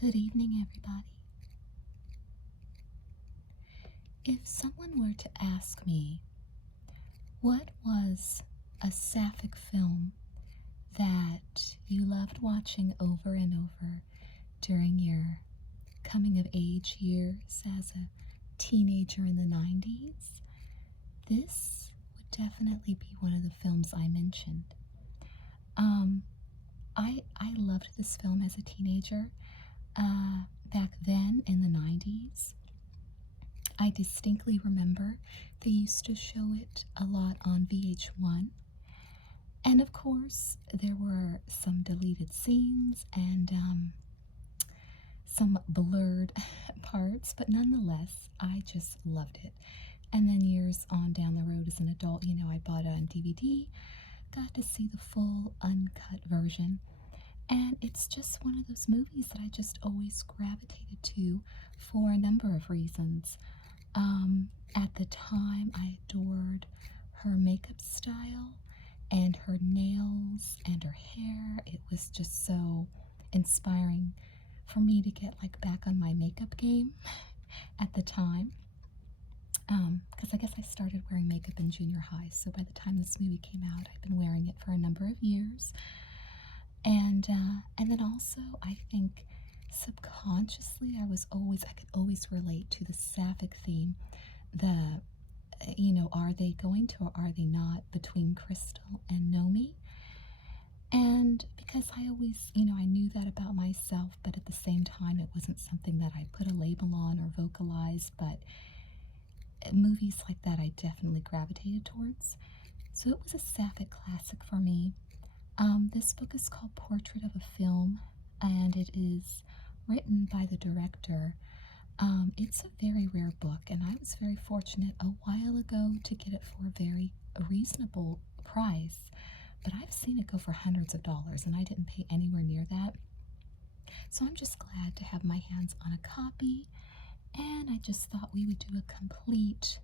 Good evening, everybody. If someone were to ask me what was a sapphic film that you loved watching over and over during your coming of age years as a teenager in the 90s, this would definitely be one of the films I mentioned. I loved this film as a teenager. Back then in the 90s, I distinctly remember they used to show it a lot on VH1. And of course, there were some deleted scenes and some blurred parts, but nonetheless, I just loved it. And then years on down the road as an adult, I bought it on DVD, got to see the full uncut version. And it's just one of those movies that I just always gravitated to for a number of reasons. At the time, I adored her makeup style and her nails and her hair. It was just so inspiring for me to get back on my makeup game at the time. Because I guess I started wearing makeup in junior high, so by the time this movie came out, I've been wearing it for a number of years. And then also, I think subconsciously, I could always relate to the sapphic theme. Are they going to or are they not between Crystal and Nomi? And because I always, I knew that about myself, but at the same time, it wasn't something that I put a label on or vocalized, but movies like that I definitely gravitated towards. So it was a sapphic classic for me. This book is called Portrait of a Film, and it is written by the director. It's a very rare book, and I was very fortunate a while ago to get it for a reasonable price, but I've seen it go for hundreds of dollars, and I didn't pay anywhere near that. So I'm just glad to have my hands on a copy, and I just thought we would do a complete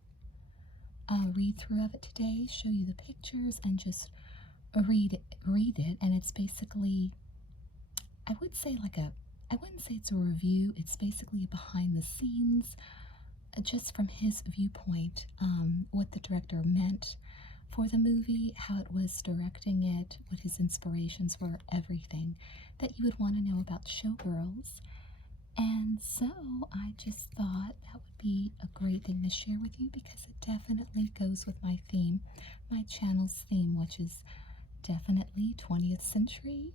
read-through of it today, show you the pictures, and just read it. And it's basically, I wouldn't say it's a review, it's basically a behind the scenes, just from his viewpoint, what the director meant for the movie, how it was directing it, what his inspirations were, everything that you would want to know about Showgirls. And so I just thought that would be a great thing to share with you because it definitely goes with my theme, my channel's theme, which is definitely 20th century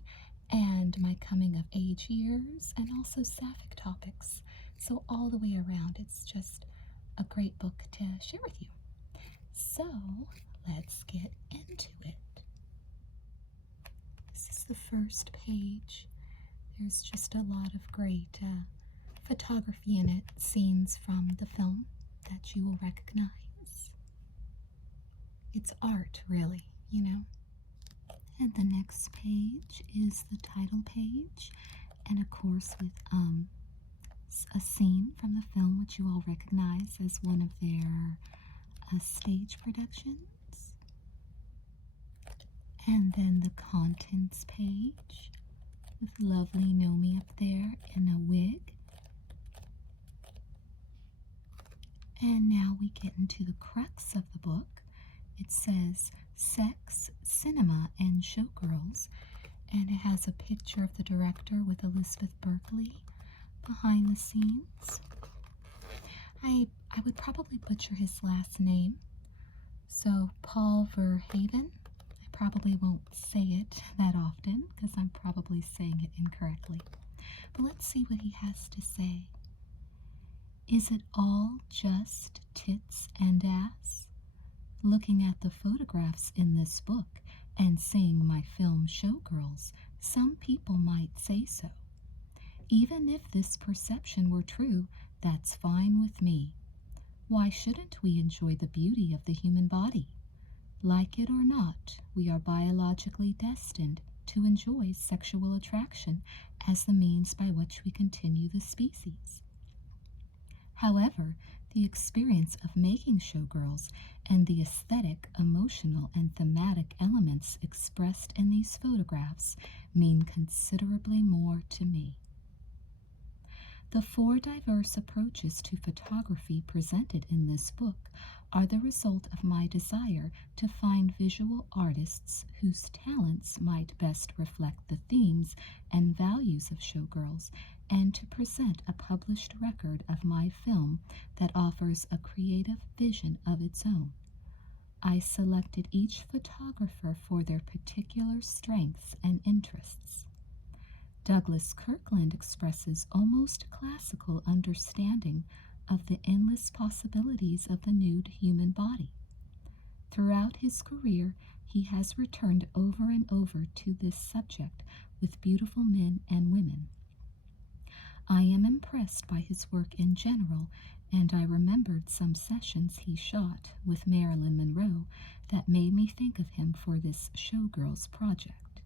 and my coming of age years and also sapphic topics. So all the way around, it's just a great book to share with you. So let's get into it. This is the first page. There's just a lot of great photography in it, scenes from the film that you will recognize. It's art, really, And the next page is the title page, and of course with a scene from the film which you all recognize as one of their stage productions. And then the contents page with lovely Nomi up there in a wig. And now we get into the crux of the book. It says Sex, Cinema, and Showgirls, and it has a picture of the director with Elizabeth Berkley behind the scenes. I would probably butcher his last name, so Paul Verhoeven. I probably won't say it that often because I'm probably saying it incorrectly. But let's see what he has to say. Is it all just tits and ass? Looking at the photographs in this book and seeing my film Showgirls, some people might say so. Even if this perception were true, that's fine with me. Why shouldn't we enjoy the beauty of the human body? Like it or not, we are biologically destined to enjoy sexual attraction as the means by which we continue the species. However, the experience of making Showgirls and the aesthetic, emotional, and thematic elements expressed in these photographs mean considerably more to me. The four diverse approaches to photography presented in this book are the result of my desire to find visual artists whose talents might best reflect the themes and values of Showgirls, and to present a published record of my film that offers a creative vision of its own. I selected each photographer for their particular strengths and interests. Douglas Kirkland expresses almost classical understanding of the endless possibilities of the nude human body. Throughout his career, he has returned over and over to this subject with beautiful men and women. I am impressed by his work in general, and I remembered some sessions he shot with Marilyn Monroe that made me think of him for this Showgirls project.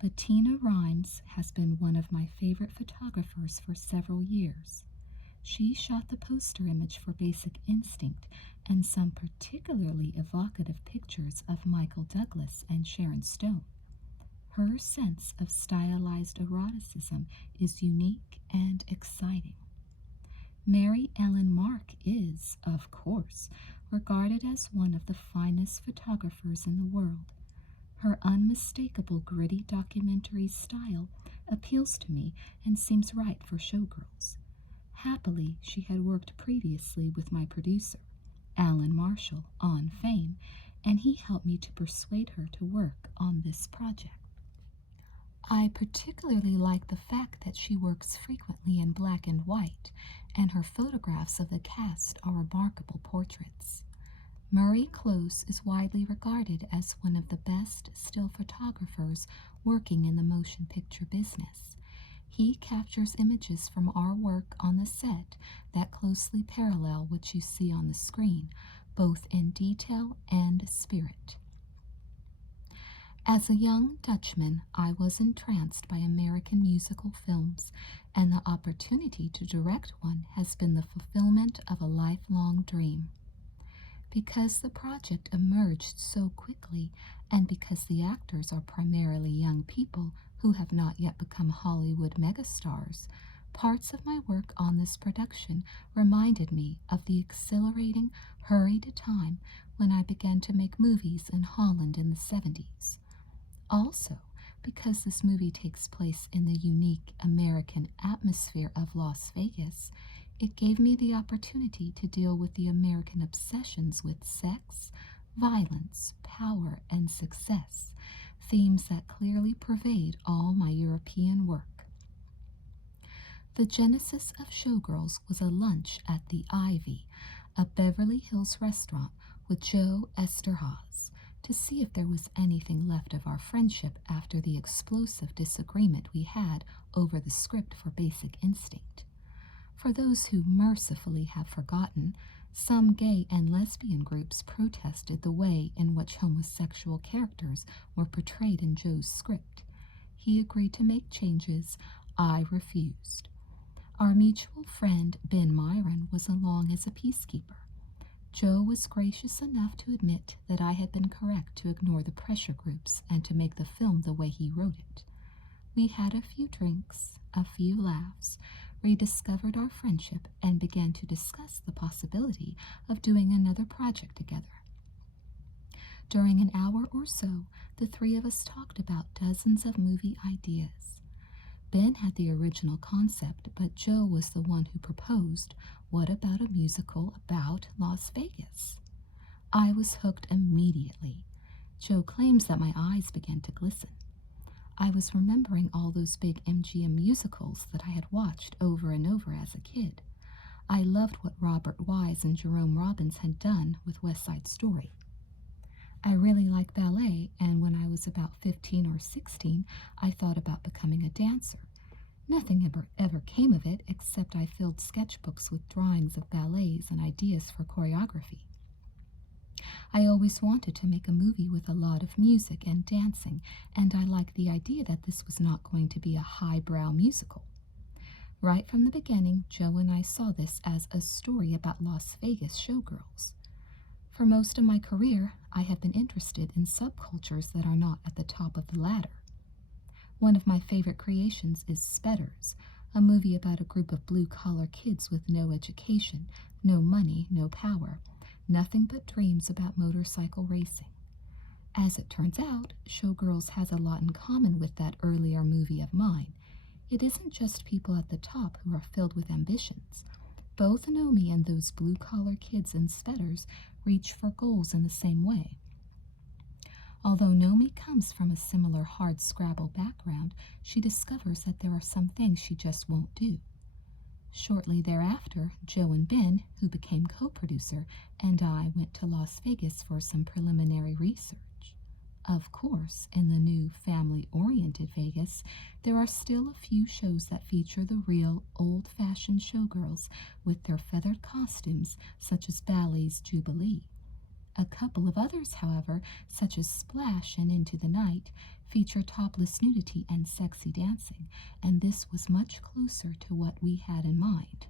Bettina Rhymes has been one of my favorite photographers for several years. She shot the poster image for Basic Instinct and some particularly evocative pictures of Michael Douglas and Sharon Stone. Her sense of stylized eroticism is unique and exciting. Mary Ellen Mark is, of course, regarded as one of the finest photographers in the world. Her unmistakable gritty documentary style appeals to me and seems right for Showgirls. Happily, she had worked previously with my producer, Alan Marshall, on Fame, and he helped me to persuade her to work on this project. I particularly like the fact that she works frequently in black and white, and her photographs of the cast are remarkable portraits. Murray Close is widely regarded as one of the best still photographers working in the motion picture business. He captures images from our work on the set that closely parallel what you see on the screen, both in detail and spirit. As a young Dutchman, I was entranced by American musical films, and the opportunity to direct one has been the fulfillment of a lifelong dream. Because the project emerged so quickly, and because the actors are primarily young people who have not yet become Hollywood megastars, parts of my work on this production reminded me of the exhilarating, hurried time when I began to make movies in Holland in the 70s. Also, because this movie takes place in the unique American atmosphere of Las Vegas, it gave me the opportunity to deal with the American obsessions with sex, violence, power, and success, themes that clearly pervade all my European work. The genesis of Showgirls was a lunch at the Ivy, a Beverly Hills restaurant with Joe Esterhazy, to see if there was anything left of our friendship after the explosive disagreement we had over the script for Basic Instinct. For those who mercifully have forgotten, some gay and lesbian groups protested the way in which homosexual characters were portrayed in Joe's script. He agreed to make changes. I refused. Our mutual friend Ben Myron was along as a peacekeeper. Joe was gracious enough to admit that I had been correct to ignore the pressure groups and to make the film the way he wrote it. We had a few drinks, a few laughs, rediscovered our friendship, and began to discuss the possibility of doing another project together. During an hour or so, the three of us talked about dozens of movie ideas. Ben had the original concept, but Joe was the one who proposed, what about a musical about Las Vegas? I was hooked immediately. Joe claims that my eyes began to glisten. I was remembering all those big MGM musicals that I had watched over and over as a kid. I loved what Robert Wise and Jerome Robbins had done with West Side Story. I really like ballet, and when I was about 15 or 16, I thought about becoming a dancer. Nothing ever came of it, except I filled sketchbooks with drawings of ballets and ideas for choreography. I always wanted to make a movie with a lot of music and dancing, and I liked the idea that this was not going to be a highbrow musical. Right from the beginning, Joe and I saw this as a story about Las Vegas showgirls. For most of my career, I have been interested in subcultures that are not at the top of the ladder. One of my favorite creations is Spedders, a movie about a group of blue-collar kids with no education, no money, no power, nothing but dreams about motorcycle racing. As it turns out, Showgirls has a lot in common with that earlier movie of mine. It isn't just people at the top who are filled with ambitions. Both Nomi and those blue-collar kids in sweaters reach for goals in the same way. Although Nomi comes from a similar hard-scrabble background, she discovers that there are some things she just won't do. Shortly thereafter, Joe and Ben, who became co-producer, and I went to Las Vegas for some preliminary research. Of course, in the new family-oriented Vegas, there are still a few shows that feature the real, old-fashioned showgirls with their feathered costumes, such as Ballet's Jubilee. A couple of others, however, such as Splash and Into the Night, feature topless nudity and sexy dancing, and this was much closer to what we had in mind.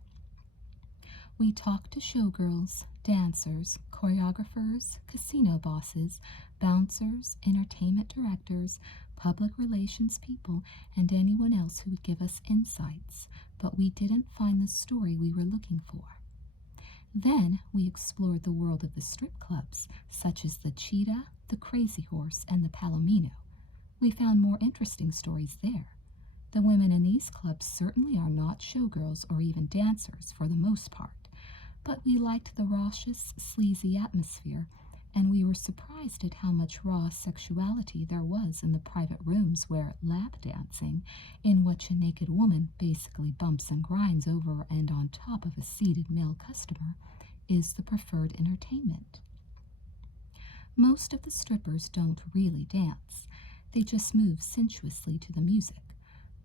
We talked to showgirls, dancers, choreographers, casino bosses, bouncers, entertainment directors, public relations people, and anyone else who would give us insights, but we didn't find the story we were looking for. Then we explored the world of the strip clubs, such as the Cheetah, the Crazy Horse, and the Palomino. We found more interesting stories there. The women in these clubs certainly are not showgirls or even dancers for the most part, but we liked the raucous, sleazy atmosphere, and we were surprised at how much raw sexuality there was in the private rooms where lap dancing, in which a naked woman basically bumps and grinds over and on top of a seated male customer, is the preferred entertainment. Most of the strippers don't really dance. They just move sensuously to the music,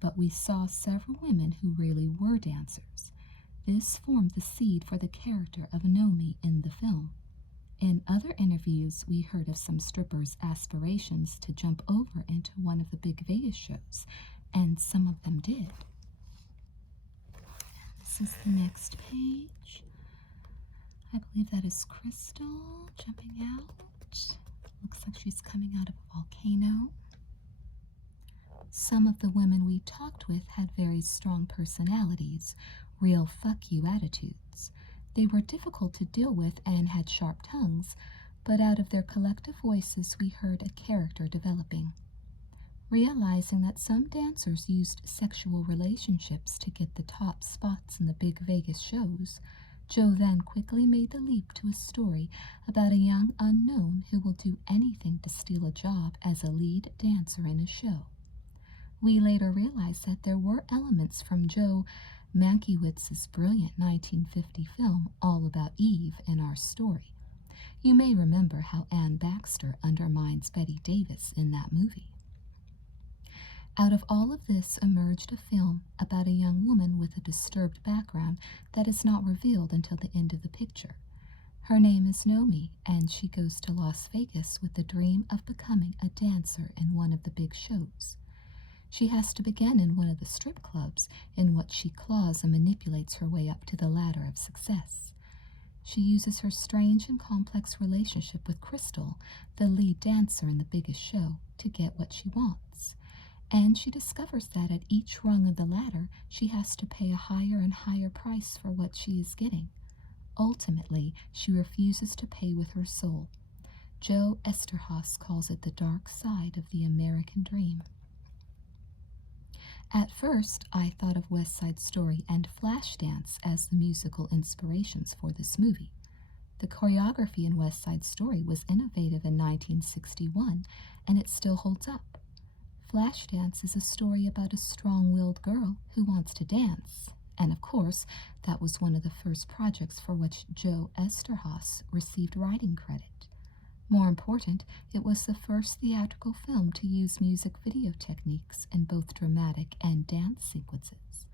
but we saw several women who really were dancers. This formed the seed for the character of Nomi in the film. In other interviews, we heard of some strippers' aspirations to jump over into one of the big Vegas shows, and some of them did. This is the next page. I believe that is Crystal jumping out. Looks like she's coming out of a volcano. Some of the women we talked with had very strong personalities, real fuck you attitudes. They were difficult to deal with and had sharp tongues, but out of their collective voices we heard a character developing. Realizing that some dancers used sexual relationships to get the top spots in the big Vegas shows, Joe then quickly made the leap to a story about a young unknown who will do anything to steal a job as a lead dancer in a show. We later realized that there were elements from Joe Mankiewicz's brilliant 1950 film All About Eve in our story. You may remember how Anne Baxter undermines Betty Davis in that movie. Out of all of this emerged a film about a young woman with a disturbed background that is not revealed until the end of the picture. Her name is Nomi, and she goes to Las Vegas with the dream of becoming a dancer in one of the big shows. She has to begin in one of the strip clubs, in which she claws and manipulates her way up to the ladder of success. She uses her strange and complex relationship with Crystal, the lead dancer in the biggest show, to get what she wants. And she discovers that at each rung of the ladder, she has to pay a higher and higher price for what she is getting. Ultimately, she refuses to pay with her soul. Joe Esterhaus calls it the dark side of the American dream. At first, I thought of West Side Story and Flashdance as the musical inspirations for this movie. The choreography in West Side Story was innovative in 1961, and it still holds up. Flashdance is a story about a strong-willed girl who wants to dance, and of course, that was one of the first projects for which Joe Esterhaus received writing credit. More important, it was the first theatrical film to use music video techniques in both dramatic and dance sequences.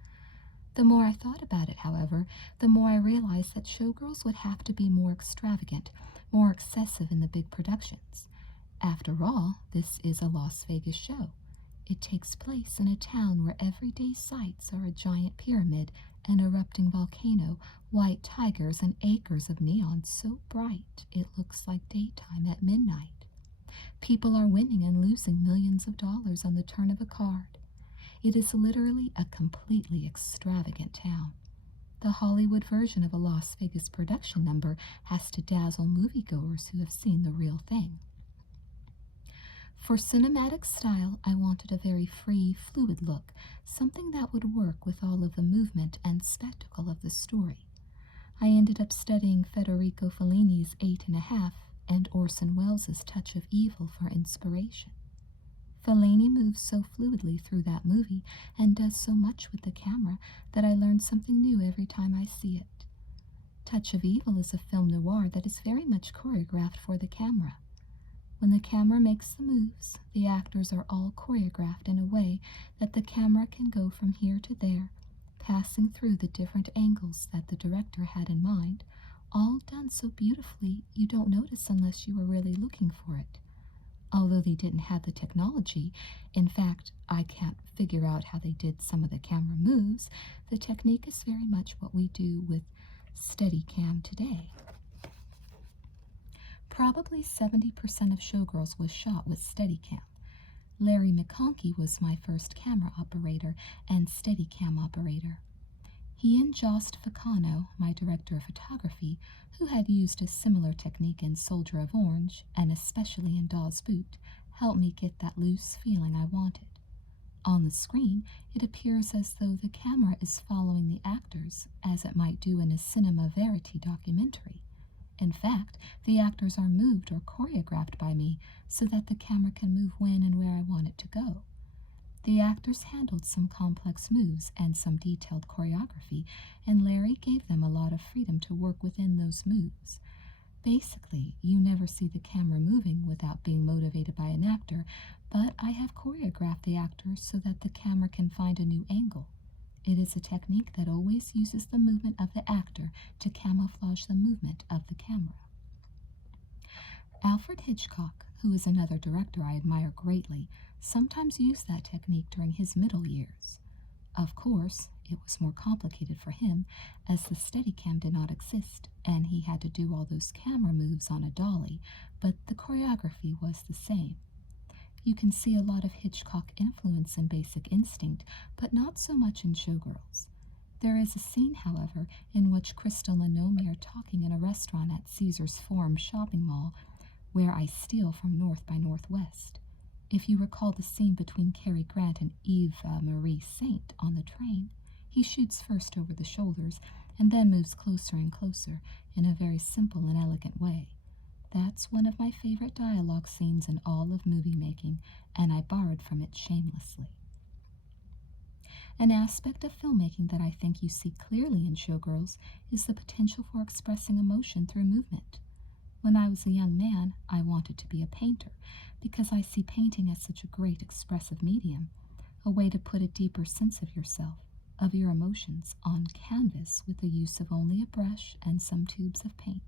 The more I thought about it, however, the more I realized that Showgirls would have to be more extravagant, more excessive in the big productions. After all, this is a Las Vegas show. It takes place in a town where everyday sights are a giant pyramid, an erupting volcano, white tigers, and acres of neon so bright it looks like daytime at midnight. People are winning and losing millions of dollars on the turn of a card. It is literally a completely extravagant town. The Hollywood version of a Las Vegas production number has to dazzle moviegoers who have seen the real thing. For cinematic style, I wanted a very free, fluid look, something that would work with all of the movement and spectacle of the story. I ended up studying Federico Fellini's 8½, and Orson Welles' Touch of Evil for inspiration. Fellini moves so fluidly through that movie and does so much with the camera that I learn something new every time I see it. Touch of Evil is a film noir that is very much choreographed for the camera. When the camera makes the moves, the actors are all choreographed in a way that the camera can go from here to there, passing through the different angles that the director had in mind, all done so beautifully you don't notice unless you are really looking for it. Although they didn't have the technology, in fact, I can't figure out how they did some of the camera moves, the technique is very much what we do with Steadicam today. Probably 70% of Showgirls was shot with Steadicam. Larry McConkey was my first camera operator and Steadicam operator. He and Jost Ficano, my director of photography, who had used a similar technique in Soldier of Orange, and especially in Dawes Boot, helped me get that loose feeling I wanted. On the screen, it appears as though the camera is following the actors, as it might do in a cinema verite documentary. In fact, the actors are moved or choreographed by me so that the camera can move when and where I want it to go. The actors handled some complex moves and some detailed choreography, and Larry gave them a lot of freedom to work within those moves. Basically, you never see the camera moving without being motivated by an actor, but I have choreographed the actors so that the camera can find a new angle. It is a technique that always uses the movement of the actor to camouflage the movement of the camera. Alfred Hitchcock, who is another director I admire greatly, sometimes used that technique during his middle years. Of course, it was more complicated for him, as the Steadicam did not exist, and he had to do all those camera moves on a dolly, but the choreography was the same. You can see a lot of Hitchcock influence in Basic Instinct, but not so much in Showgirls. There is a scene, however, in which Crystal and Naomi are talking in a restaurant at Caesar's Forum shopping mall, where I steal from North by Northwest. If you recall the scene between Cary Grant and Eva Marie Saint on the train, he shoots first over the shoulders and then moves closer and closer in a very simple and elegant way. That's one of my favorite dialogue scenes in all of movie making, and I borrowed from it shamelessly. An aspect of filmmaking that I think you see clearly in Showgirls is the potential for expressing emotion through movement. When I was a young man, I wanted to be a painter because I see painting as such a great expressive medium, a way to put a deeper sense of yourself, of your emotions, on canvas with the use of only a brush and some tubes of paint.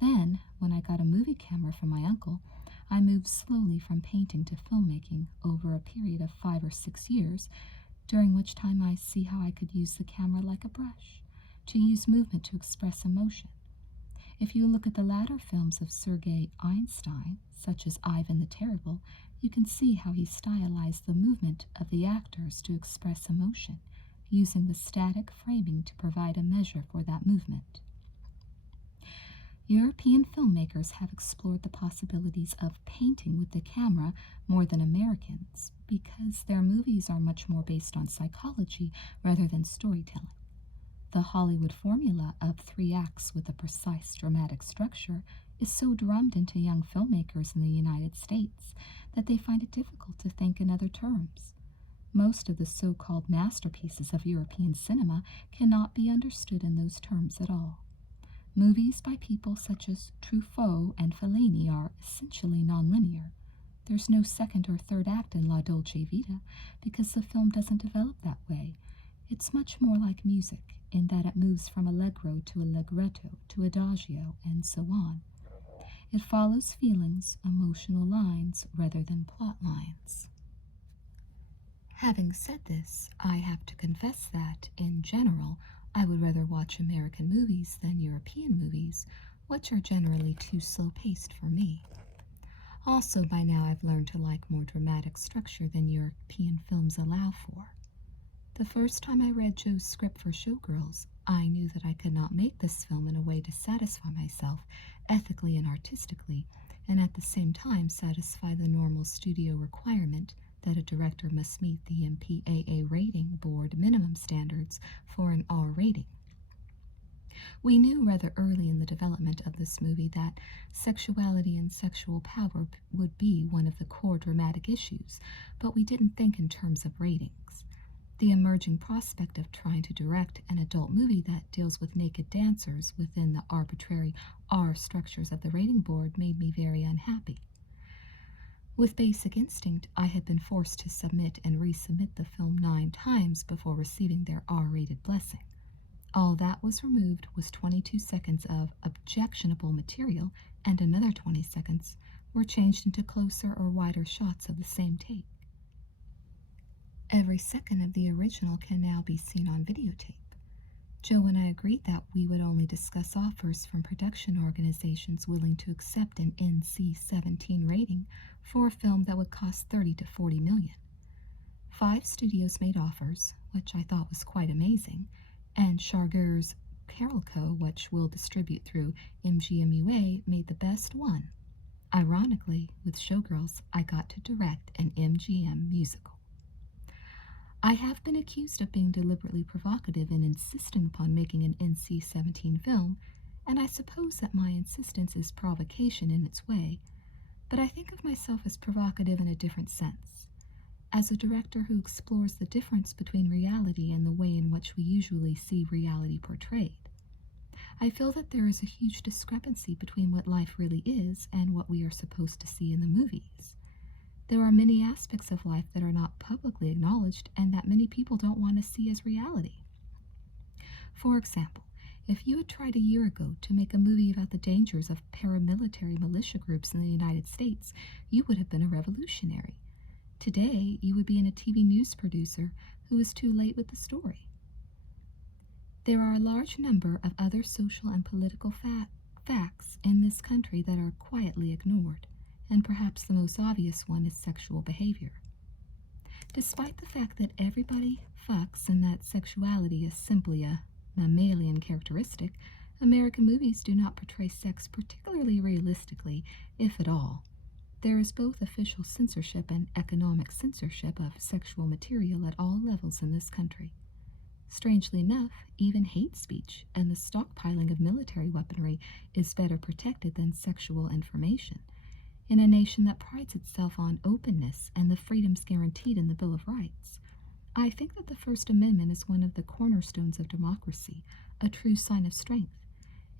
Then, when I got a movie camera from my uncle, I moved slowly from painting to filmmaking over a period of 5 or 6 years, during which time I see how I could use the camera like a brush, to use movement to express emotion. If you look at the latter films of Sergei Einstein, such as Ivan the Terrible, you can see how he stylized the movement of the actors to express emotion, using the static framing to provide a measure for that movement. European filmmakers have explored the possibilities of painting with the camera more than Americans, because their movies are much more based on psychology rather than storytelling. The Hollywood formula of 3 acts with a precise dramatic structure is so drummed into young filmmakers in the United States that they find it difficult to think in other terms. Most of the so-called masterpieces of European cinema cannot be understood in those terms at all. Movies by people such as Truffaut and Fellini are essentially nonlinear. There's no second or third act in La Dolce Vita because the film doesn't develop that way. It's much more like music, in that it moves from allegro to allegretto to adagio, and so on. It follows feelings, emotional lines, rather than plot lines. Having said this, I have to confess that, in general, I would rather watch American movies than European movies, which are generally too slow-paced for me. Also, by now I've learned to like more dramatic structure than European films allow for. The first time I read Joe's script for Showgirls, I knew that I could not make this film in a way to satisfy myself ethically and artistically, and at the same time satisfy the normal studio requirement that a director must meet the MPAA rating board minimum standards for an R rating. We knew rather early in the development of this movie that sexuality and sexual power would be one of the core dramatic issues, but we didn't think in terms of ratings. The emerging prospect of trying to direct an adult movie that deals with naked dancers within the arbitrary R structures of the rating board made me very unhappy. With Basic Instinct, I had been forced to submit and resubmit the film 9 times before receiving their R-rated blessing. All that was removed was 22 seconds of objectionable material, and another 20 seconds were changed into closer or wider shots of the same take. Every second of the original can now be seen on videotape. Joe and I agreed that we would only discuss offers from production organizations willing to accept an NC-17 rating for a film that would cost $30 to $40 million. 5 studios made offers, which I thought was quite amazing, and SHOWGIRLS Carol Co., which will distribute through MGMUA, made the best one. Ironically, with Showgirls, I got to direct an MGM musical. I have been accused of being deliberately provocative in insisting upon making an NC-17 film, and I suppose that my insistence is provocation in its way, but I think of myself as provocative in a different sense. As a director who explores the difference between reality and the way in which we usually see reality portrayed. I feel that there is a huge discrepancy between what life really is and what we are supposed to see in the movies. There are many aspects of life that are not publicly acknowledged and that many people don't want to see as reality. For example, if you had tried a year ago to make a movie about the dangers of paramilitary militia groups in the United States, you would have been a revolutionary. Today, you would be a TV news producer who is too late with the story. There are a large number of other social and political facts in this country that are quietly ignored, and perhaps the most obvious one is sexual behavior. Despite the fact that everybody fucks and that sexuality is simply a mammalian characteristic, American movies do not portray sex particularly realistically, if at all. There is both official censorship and economic censorship of sexual material at all levels in this country. Strangely enough, even hate speech and the stockpiling of military weaponry is better protected than sexual information. In a nation that prides itself on openness and the freedoms guaranteed in the Bill of Rights, I think that the First Amendment is one of the cornerstones of democracy, a true sign of strength.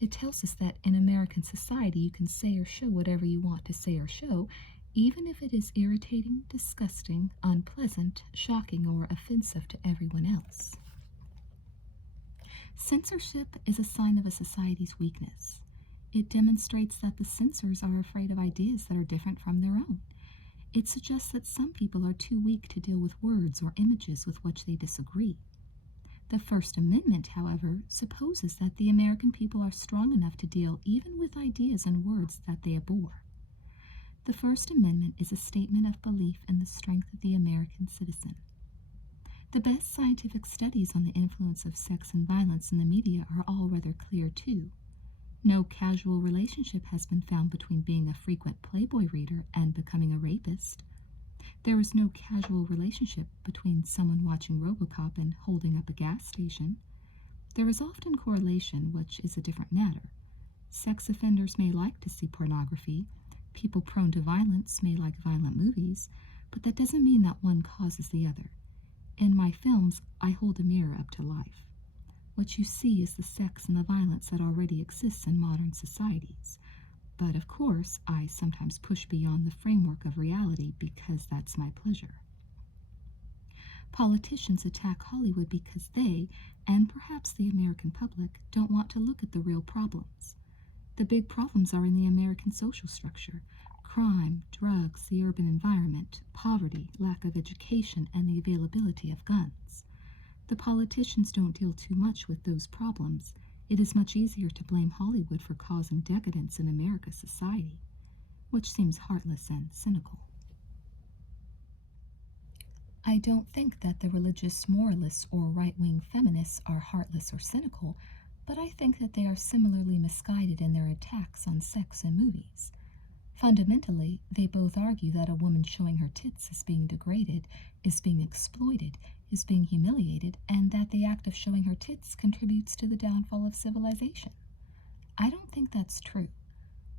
It tells us that in American society you can say or show whatever you want to say or show, even if it is irritating, disgusting, unpleasant, shocking, or offensive to everyone else. Censorship is a sign of a society's weakness. It demonstrates that the censors are afraid of ideas that are different from their own. It suggests that some people are too weak to deal with words or images with which they disagree. The First Amendment, however, supposes that the American people are strong enough to deal even with ideas and words that they abhor. The First Amendment is a statement of belief in the strength of the American citizen. The best scientific studies on the influence of sex and violence in the media are all rather clear, too. No casual relationship has been found between being a frequent Playboy reader and becoming a rapist. There is no casual relationship between someone watching RoboCop and holding up a gas station. There is often correlation, which is a different matter. Sex offenders may like to see pornography. People prone to violence may like violent movies, but that doesn't mean that one causes the other. In my films, I hold a mirror up to life. What you see is the sex and the violence that already exists in modern societies. But of course, I sometimes push beyond the framework of reality because that's my pleasure. Politicians attack Hollywood because they, and perhaps the American public, don't want to look at the real problems. The big problems are in the American social structure: crime, drugs, the urban environment, poverty, lack of education, and the availability of guns. The politicians don't deal too much with those problems. It is much easier to blame Hollywood for causing decadence in America's society. which seems heartless and cynical. I don't think that the religious moralists or right-wing feminists are heartless or cynical, but I think that they are similarly misguided in their attacks on sex in movies. Fundamentally, they both argue that a woman showing her tits is being degraded, is being exploited, is being humiliated, and that the act of showing her tits contributes to the downfall of civilization. I don't think that's true.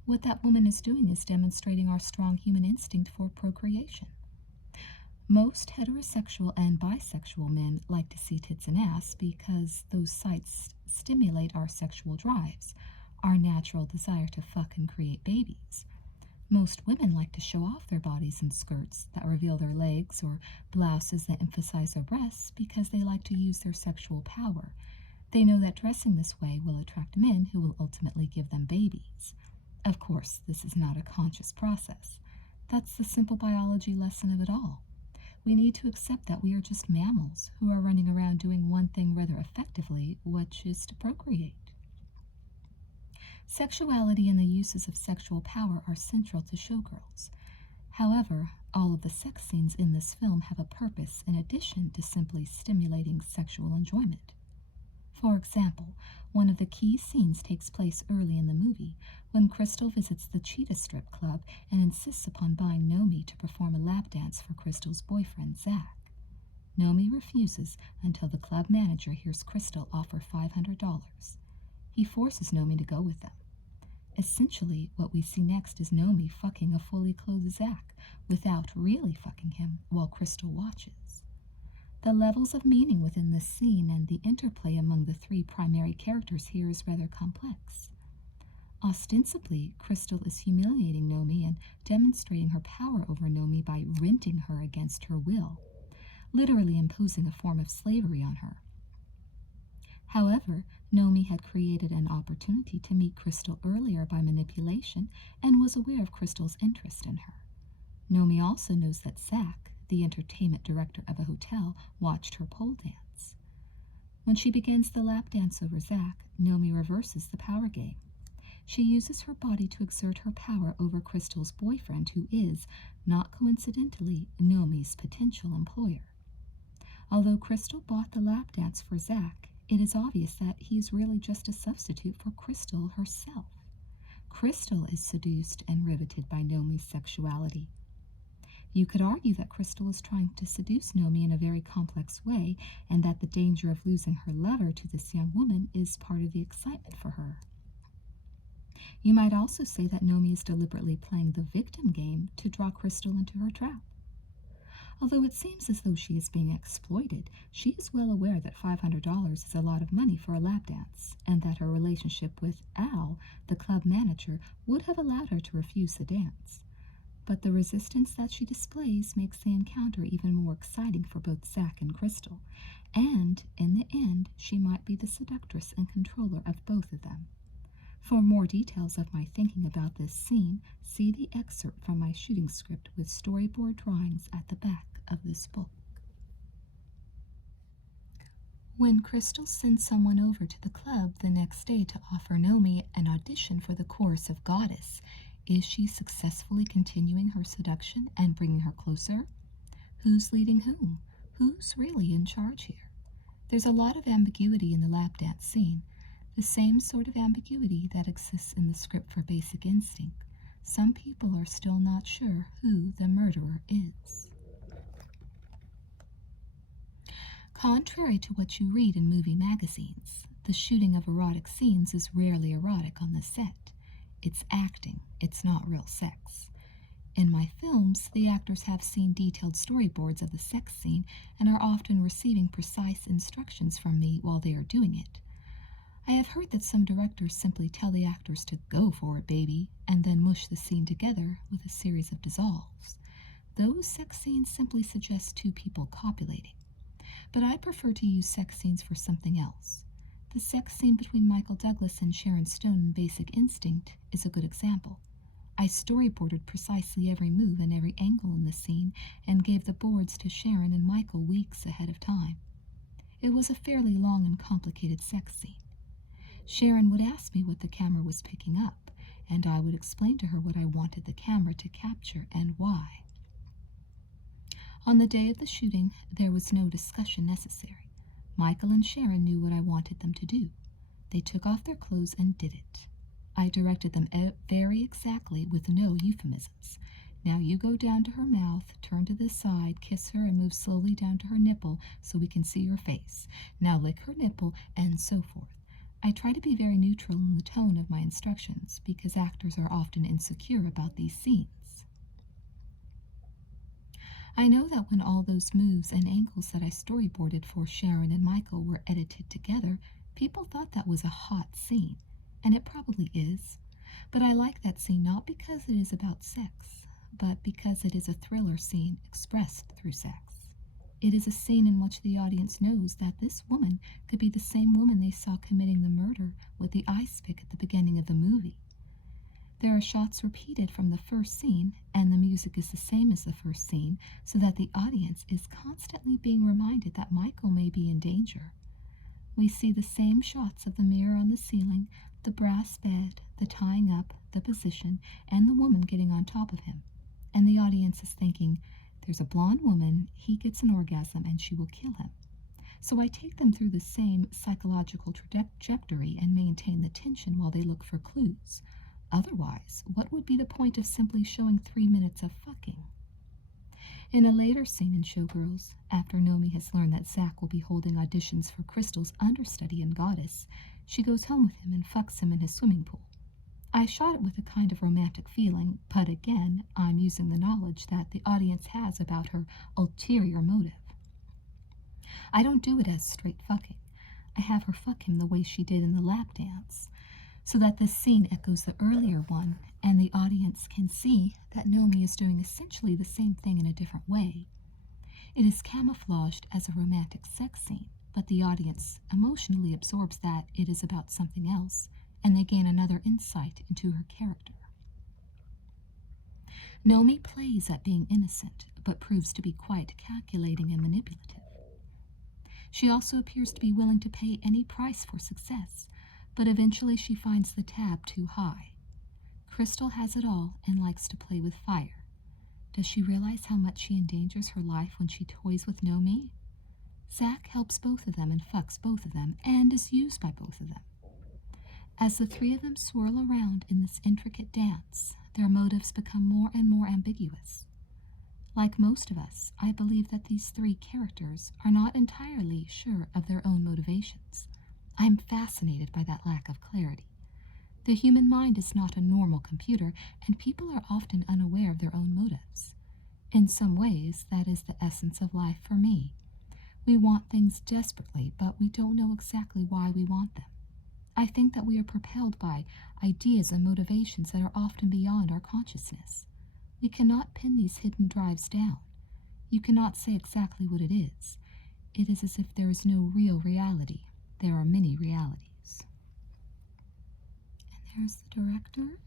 What that woman is doing is demonstrating our strong human instinct for procreation. Most heterosexual and bisexual men like to see tits and ass because those sights stimulate our sexual drives, our natural desire to fuck and create babies. Most women like to show off their bodies in skirts that reveal their legs or blouses that emphasize their breasts because they like to use their sexual power. They know that dressing this way will attract men who will ultimately give them babies. Of course, this is not a conscious process. That's the simple biology lesson of it all. We need to accept that we are just mammals who are running around doing one thing rather effectively, which is to procreate. Sexuality and the uses of sexual power are central to Showgirls. However, all of the sex scenes in this film have a purpose in addition to simply stimulating sexual enjoyment. For example, one of the key scenes takes place early in the movie when Crystal visits the Cheetah Strip Club and insists upon buying Nomi to perform a lap dance for Crystal's boyfriend, Zach. Nomi refuses until the club manager hears Crystal offer $500. He forces Nomi to go with them. Essentially, what we see next is Nomi fucking a fully clothed Zach without really fucking him while Crystal watches. The levels of meaning within this scene and the interplay among the three primary characters here is rather complex. Ostensibly, Crystal is humiliating Nomi and demonstrating her power over Nomi by renting her against her will, literally imposing a form of slavery on her. However, Nomi had created an opportunity to meet Crystal earlier by manipulation and was aware of Crystal's interest in her. Nomi also knows that Zach, the entertainment director of a hotel, watched her pole dance. When she begins the lap dance over Zach, Nomi reverses the power game. She uses her body to exert her power over Crystal's boyfriend, who is, not coincidentally, Nomi's potential employer. Although Crystal bought the lap dance for Zach, it is obvious that he is really just a substitute for Crystal herself. Crystal is seduced and riveted by Nomi's sexuality. You could argue that Crystal is trying to seduce Nomi in a very complex way, and that the danger of losing her lover to this young woman is part of the excitement for her. You might also say that Nomi is deliberately playing the victim game to draw Crystal into her trap. Although it seems as though she is being exploited, she is well aware that $500 is a lot of money for a lap dance, and that her relationship with Al, the club manager, would have allowed her to refuse the dance. But the resistance that she displays makes the encounter even more exciting for both Zach and Crystal, and, in the end, she might be the seductress and controller of both of them. For more details of my thinking about this scene, see the excerpt from my shooting script with storyboard drawings at the back of this book. When Crystal sends someone over to the club the next day to offer Nomi an audition for the chorus of Goddess, is she successfully continuing her seduction and bringing her closer? Who's leading whom? Who's really in charge here? There's a lot of ambiguity in the lap dance scene, the same sort of ambiguity that exists in the script for Basic Instinct. Some people are still not sure who the murderer is. Contrary to what you read in movie magazines, the shooting of erotic scenes is rarely erotic on the set. It's acting, it's not real sex. In my films, the actors have seen detailed storyboards of the sex scene and are often receiving precise instructions from me while they are doing it. I have heard that some directors simply tell the actors to go for it, baby, and then mush the scene together with a series of dissolves. Those sex scenes simply suggest two people copulating. But I prefer to use sex scenes for something else. The sex scene between Michael Douglas and Sharon Stone in Basic Instinct is a good example. I storyboarded precisely every move and every angle in the scene and gave the boards to Sharon and Michael weeks ahead of time. It was a fairly long and complicated sex scene. Sharon would ask me what the camera was picking up, and I would explain to her what I wanted the camera to capture and why. On the day of the shooting, there was no discussion necessary. Michael and Sharon knew what I wanted them to do. They took off their clothes and did it. I directed them very exactly with no euphemisms. Now you go down to her mouth, turn to the side, kiss her, and move slowly down to her nipple so we can see your face. Now lick her nipple, and so forth. I try to be very neutral in the tone of my instructions because actors are often insecure about these scenes. I know that when all those moves and angles that I storyboarded for Sharon and Michael were edited together, people thought that was a hot scene, and it probably is. But I like that scene not because it is about sex, but because it is a thriller scene expressed through sex. It is a scene in which the audience knows that this woman could be the same woman they saw committing the murder with the ice pick at the beginning of the movie. There are shots repeated from the first scene, and the music is the same as the first scene, so that the audience is constantly being reminded that Michael may be in danger. We see the same shots of the mirror on the ceiling, the brass bed, the tying up, the position, and the woman getting on top of him. And the audience is thinking, there's a blonde woman, he gets an orgasm, and she will kill him. So I take them through the same psychological trajectory and maintain the tension while they look for clues. Otherwise, what would be the point of simply showing 3 minutes of fucking? In a later scene in Showgirls, after Nomi has learned that Zach will be holding auditions for Crystal's understudy in Goddess, she goes home with him and fucks him in his swimming pool. I shot it with a kind of romantic feeling, but again, I'm using the knowledge that the audience has about her ulterior motive. I don't do it as straight fucking. I have her fuck him the way she did in the lap dance, so that this scene echoes the earlier one, and the audience can see that Nomi is doing essentially the same thing in a different way. It is camouflaged as a romantic sex scene, but the audience emotionally absorbs that it is about something else, and they gain another insight into her character. Nomi plays at being innocent, but proves to be quite calculating and manipulative. She also appears to be willing to pay any price for success, but eventually she finds the tab too high. Crystal has it all and likes to play with fire. Does she realize how much she endangers her life when she toys with Nomi? Zach helps both of them and fucks both of them and is used by both of them. As the three of them swirl around in this intricate dance, their motives become more and more ambiguous. Like most of us, I believe that these three characters are not entirely sure of their own motivations. I'm fascinated by that lack of clarity. The human mind is not a normal computer, and people are often unaware of their own motives. In some ways, that is the essence of life for me. We want things desperately, but we don't know exactly why we want them. I think that we are propelled by ideas and motivations that are often beyond our consciousness. We cannot pin these hidden drives down. You cannot say exactly what it is. It is as if there is no real reality. There are many realities. And there's the director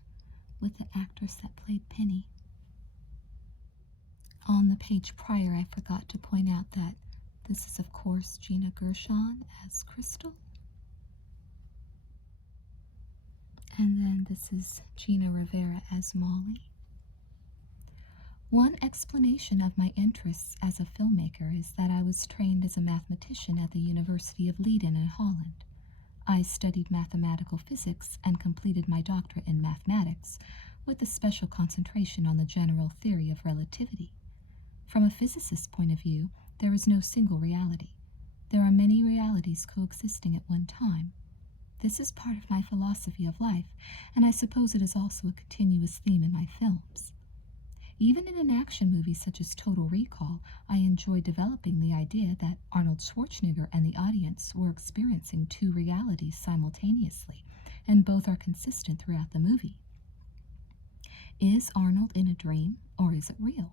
with the actress that played Penny. On the page prior, I forgot to point out that this is, of course, Gina Gershon as Crystal. And then this is Gina Rivera as Molly. One explanation of my interests as a filmmaker is that I was trained as a mathematician at the University of Leiden in Holland. I studied mathematical physics and completed my doctorate in mathematics with a special concentration on the general theory of relativity. From a physicist's point of view, there is no single reality. There are many realities coexisting at one time. This is part of my philosophy of life, and I suppose it is also a continuous theme in my films. Even in an action movie such as Total Recall, I enjoy developing the idea that Arnold Schwarzenegger and the audience were experiencing two realities simultaneously, and both are consistent throughout the movie. Is Arnold in a dream, or is it real?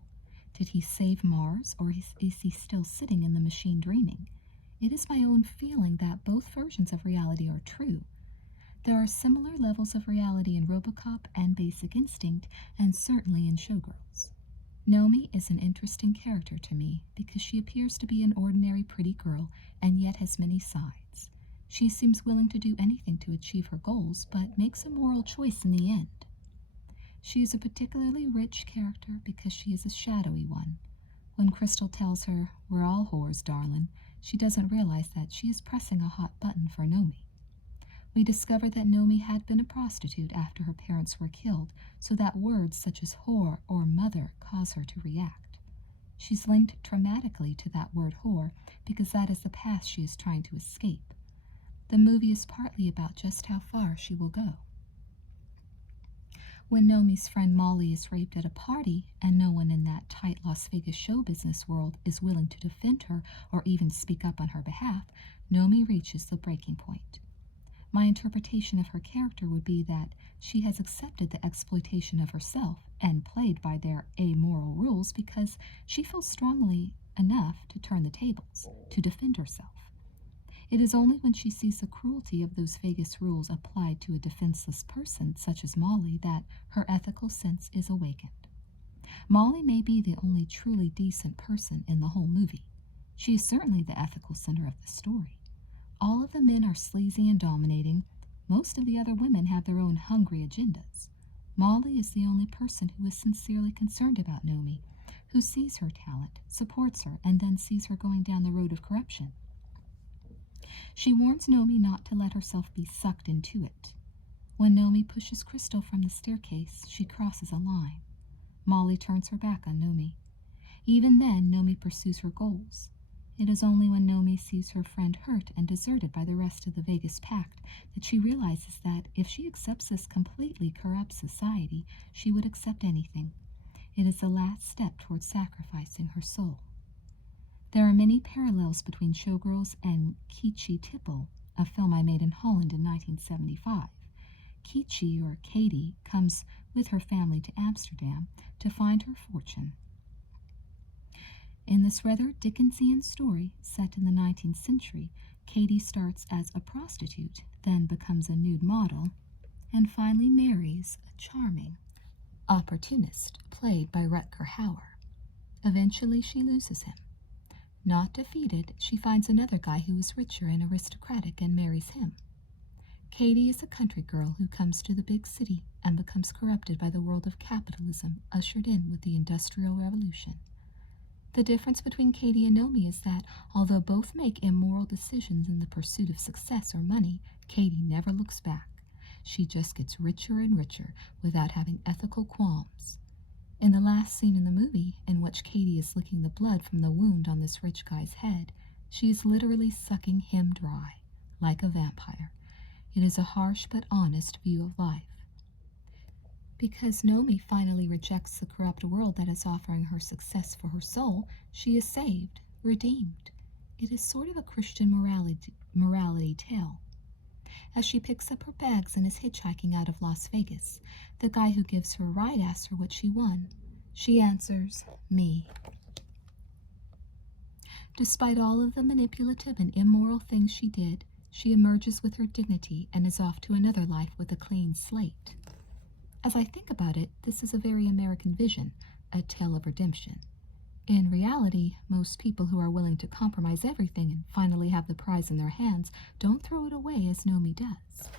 Did he save Mars, or is he still sitting in the machine dreaming? It is my own feeling that both versions of reality are true. There are similar levels of reality in RoboCop and Basic Instinct, and certainly in Showgirls. Nomi is an interesting character to me because she appears to be an ordinary pretty girl and yet has many sides. She seems willing to do anything to achieve her goals, but makes a moral choice in the end. She is a particularly rich character because she is a shadowy one. When Crystal tells her, "We're all whores, darlin'," she doesn't realize that she is pressing a hot button for Nomi. We discover that Nomi had been a prostitute after her parents were killed, so that words such as whore or mother cause her to react. She's linked traumatically to that word whore because that is the path she is trying to escape. The movie is partly about just how far she will go. When Nomi's friend Molly is raped at a party and no one in that tight Las Vegas show business world is willing to defend her or even speak up on her behalf, Nomi reaches the breaking point. My interpretation of her character would be that she has accepted the exploitation of herself and played by their amoral rules because she feels strongly enough to turn the tables, to defend herself. It is only when she sees the cruelty of those Vegas rules applied to a defenseless person such as Molly that her ethical sense is awakened. Molly may be the only truly decent person in the whole movie. She is certainly the ethical center of the story. All of the men are sleazy and dominating. Most of the other women have their own hungry agendas. Molly is the only person who is sincerely concerned about Nomi, who sees her talent, supports her, and then sees her going down the road of corruption. She warns Nomi not to let herself be sucked into it. When Nomi pushes Crystal from the staircase, she crosses a line. Molly turns her back on Nomi. Even then, Nomi pursues her goals. It is only when Nomi sees her friend hurt and deserted by the rest of the Vegas pact that she realizes that if she accepts this completely corrupt society, she would accept anything. It is the last step towards sacrificing her soul. There are many parallels between Showgirls and Keetje Tippel, a film I made in Holland in 1975. Keetje, or Katie, comes with her family to Amsterdam to find her fortune. In this rather Dickensian story, set in the 19th century, Katie starts as a prostitute, then becomes a nude model, and finally marries a charming opportunist played by Rutger Hauer. Eventually she loses him. Not defeated, she finds another guy who is richer and aristocratic and marries him. Katie is a country girl who comes to the big city and becomes corrupted by the world of capitalism ushered in with the Industrial Revolution. The difference between Katie and Nomi is that, although both make immoral decisions in the pursuit of success or money, Katie never looks back. She just gets richer and richer without having ethical qualms. In the last scene in the movie, in which Katie is licking the blood from the wound on this rich guy's head, she is literally sucking him dry, like a vampire. It is a harsh but honest view of life. Because Nomi finally rejects the corrupt world that is offering her success for her soul, she is saved, redeemed. It is sort of a Christian morality tale. As she picks up her bags and is hitchhiking out of Las Vegas, the guy who gives her a ride asks her what she won. She answers, "Me." Despite all of the manipulative and immoral things she did, she emerges with her dignity and is off to another life with a clean slate. As I think about it, this is a very American vision, a tale of redemption. In reality, most people who are willing to compromise everything and finally have the prize in their hands don't throw it away as Nomi does.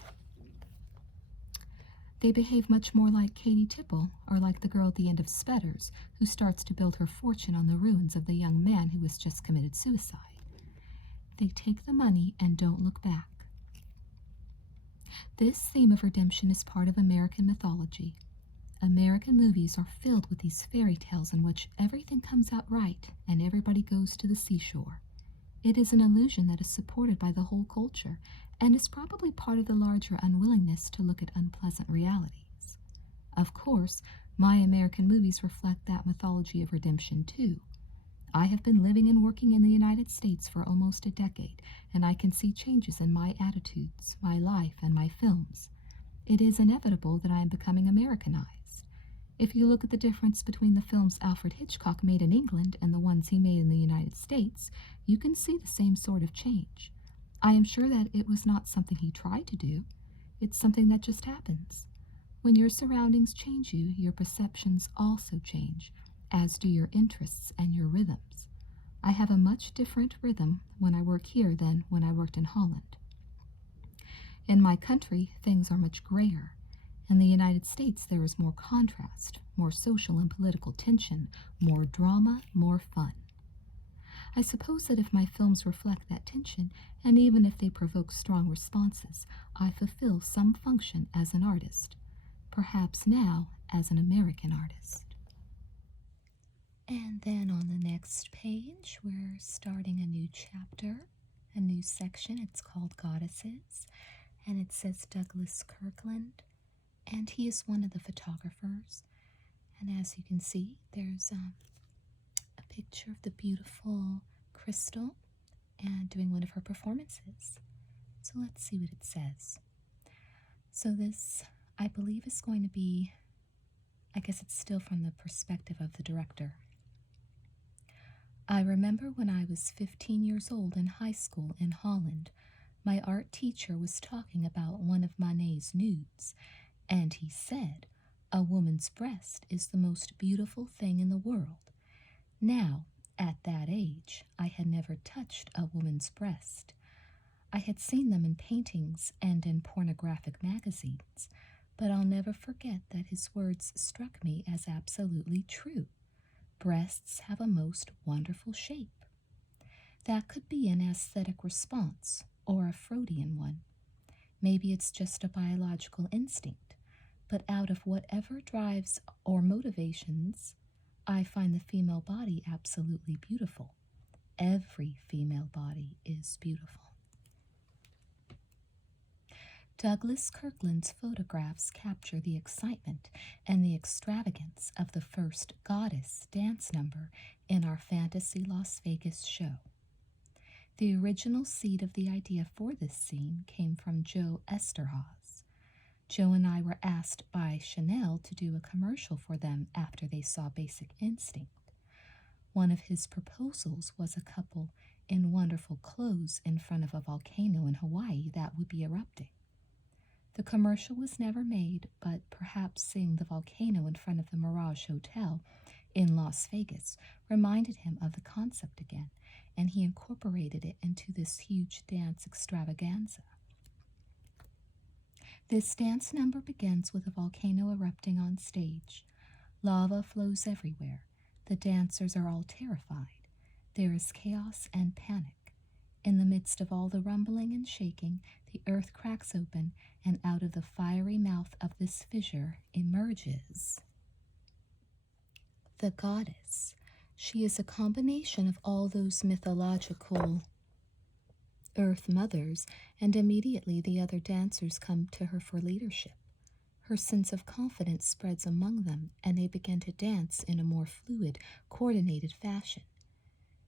They behave much more like Katie Tippel, or like the girl at the end of Spedders, who starts to build her fortune on the ruins of the young man who has just committed suicide. They take the money and don't look back. This theme of redemption is part of American mythology. American movies are filled with these fairy tales in which everything comes out right and everybody goes to the seashore. It is an illusion that is supported by the whole culture and is probably part of the larger unwillingness to look at unpleasant realities. Of course, my American movies reflect that mythology of redemption too. I have been living and working in the United States for almost a decade, and I can see changes in my attitudes, my life, and my films. It is inevitable that I am becoming Americanized. If you look at the difference between the films Alfred Hitchcock made in England and the ones he made in the United States, you can see the same sort of change. I am sure that it was not something he tried to do. It's something that just happens. When your surroundings change you, your perceptions also change, as do your interests and your rhythms. I have a much different rhythm when I work here than when I worked in Holland. In my country, things are much grayer. In the United States, there is more contrast, more social and political tension, more drama, more fun. I suppose that if my films reflect that tension, and even if they provoke strong responses, I fulfill some function as an artist, perhaps now as an American artist. And then on the next page, we're starting a new chapter, a new section. It's called Goddesses, and it says Douglas Kirkland, and he is one of the photographers. And as you can see, there's a picture of the beautiful Crystal and doing one of her performances. So let's see what it says. So this, I believe, is going to be, I guess it's still from the perspective of the director. I remember when I was 15 years old in high school in Holland, my art teacher was talking about one of Manet's nudes, and he said, "A woman's breast is the most beautiful thing in the world." Now, at that age, I had never touched a woman's breast. I had seen them in paintings and in pornographic magazines, but I'll never forget that his words struck me as absolutely true. Breasts have a most wonderful shape. That could be an aesthetic response or a Freudian one. Maybe it's just a biological instinct, but out of whatever drives or motivations, I find the female body absolutely beautiful. Every female body is beautiful. Douglas Kirkland's photographs capture the excitement and the extravagance of the first Goddess dance number in our fantasy Las Vegas show. The original seed of the idea for this scene came from Joe Esterhazy. Joe and I were asked by Chanel to do a commercial for them after they saw Basic Instinct. One of his proposals was a couple in wonderful clothes in front of a volcano in Hawaii that would be erupting. The commercial was never made, but perhaps seeing the volcano in front of the Mirage Hotel in Las Vegas reminded him of the concept again, and he incorporated it into this huge dance extravaganza. This dance number begins with a volcano erupting on stage. Lava flows everywhere. The dancers are all terrified. There is chaos and panic. In the midst of all the rumbling and shaking, the earth cracks open, and out of the fiery mouth of this fissure emerges the goddess. She is a combination of all those mythological Earth mothers, and immediately the other dancers come to her for leadership. Her sense of confidence spreads among them, and they begin to dance in a more fluid, coordinated fashion.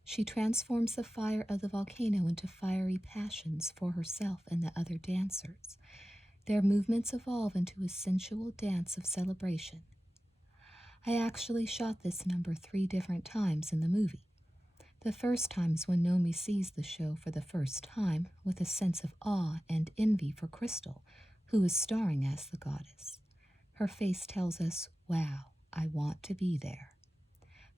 She transforms the fire of the volcano into fiery passions for herself and the other dancers. Their movements evolve into a sensual dance of celebration. I actually shot this number 3 different times in the movie. The first time is when Nomi sees the show for the first time with a sense of awe and envy for Crystal, who is starring as the goddess. Her face tells us, "Wow, I want to be there."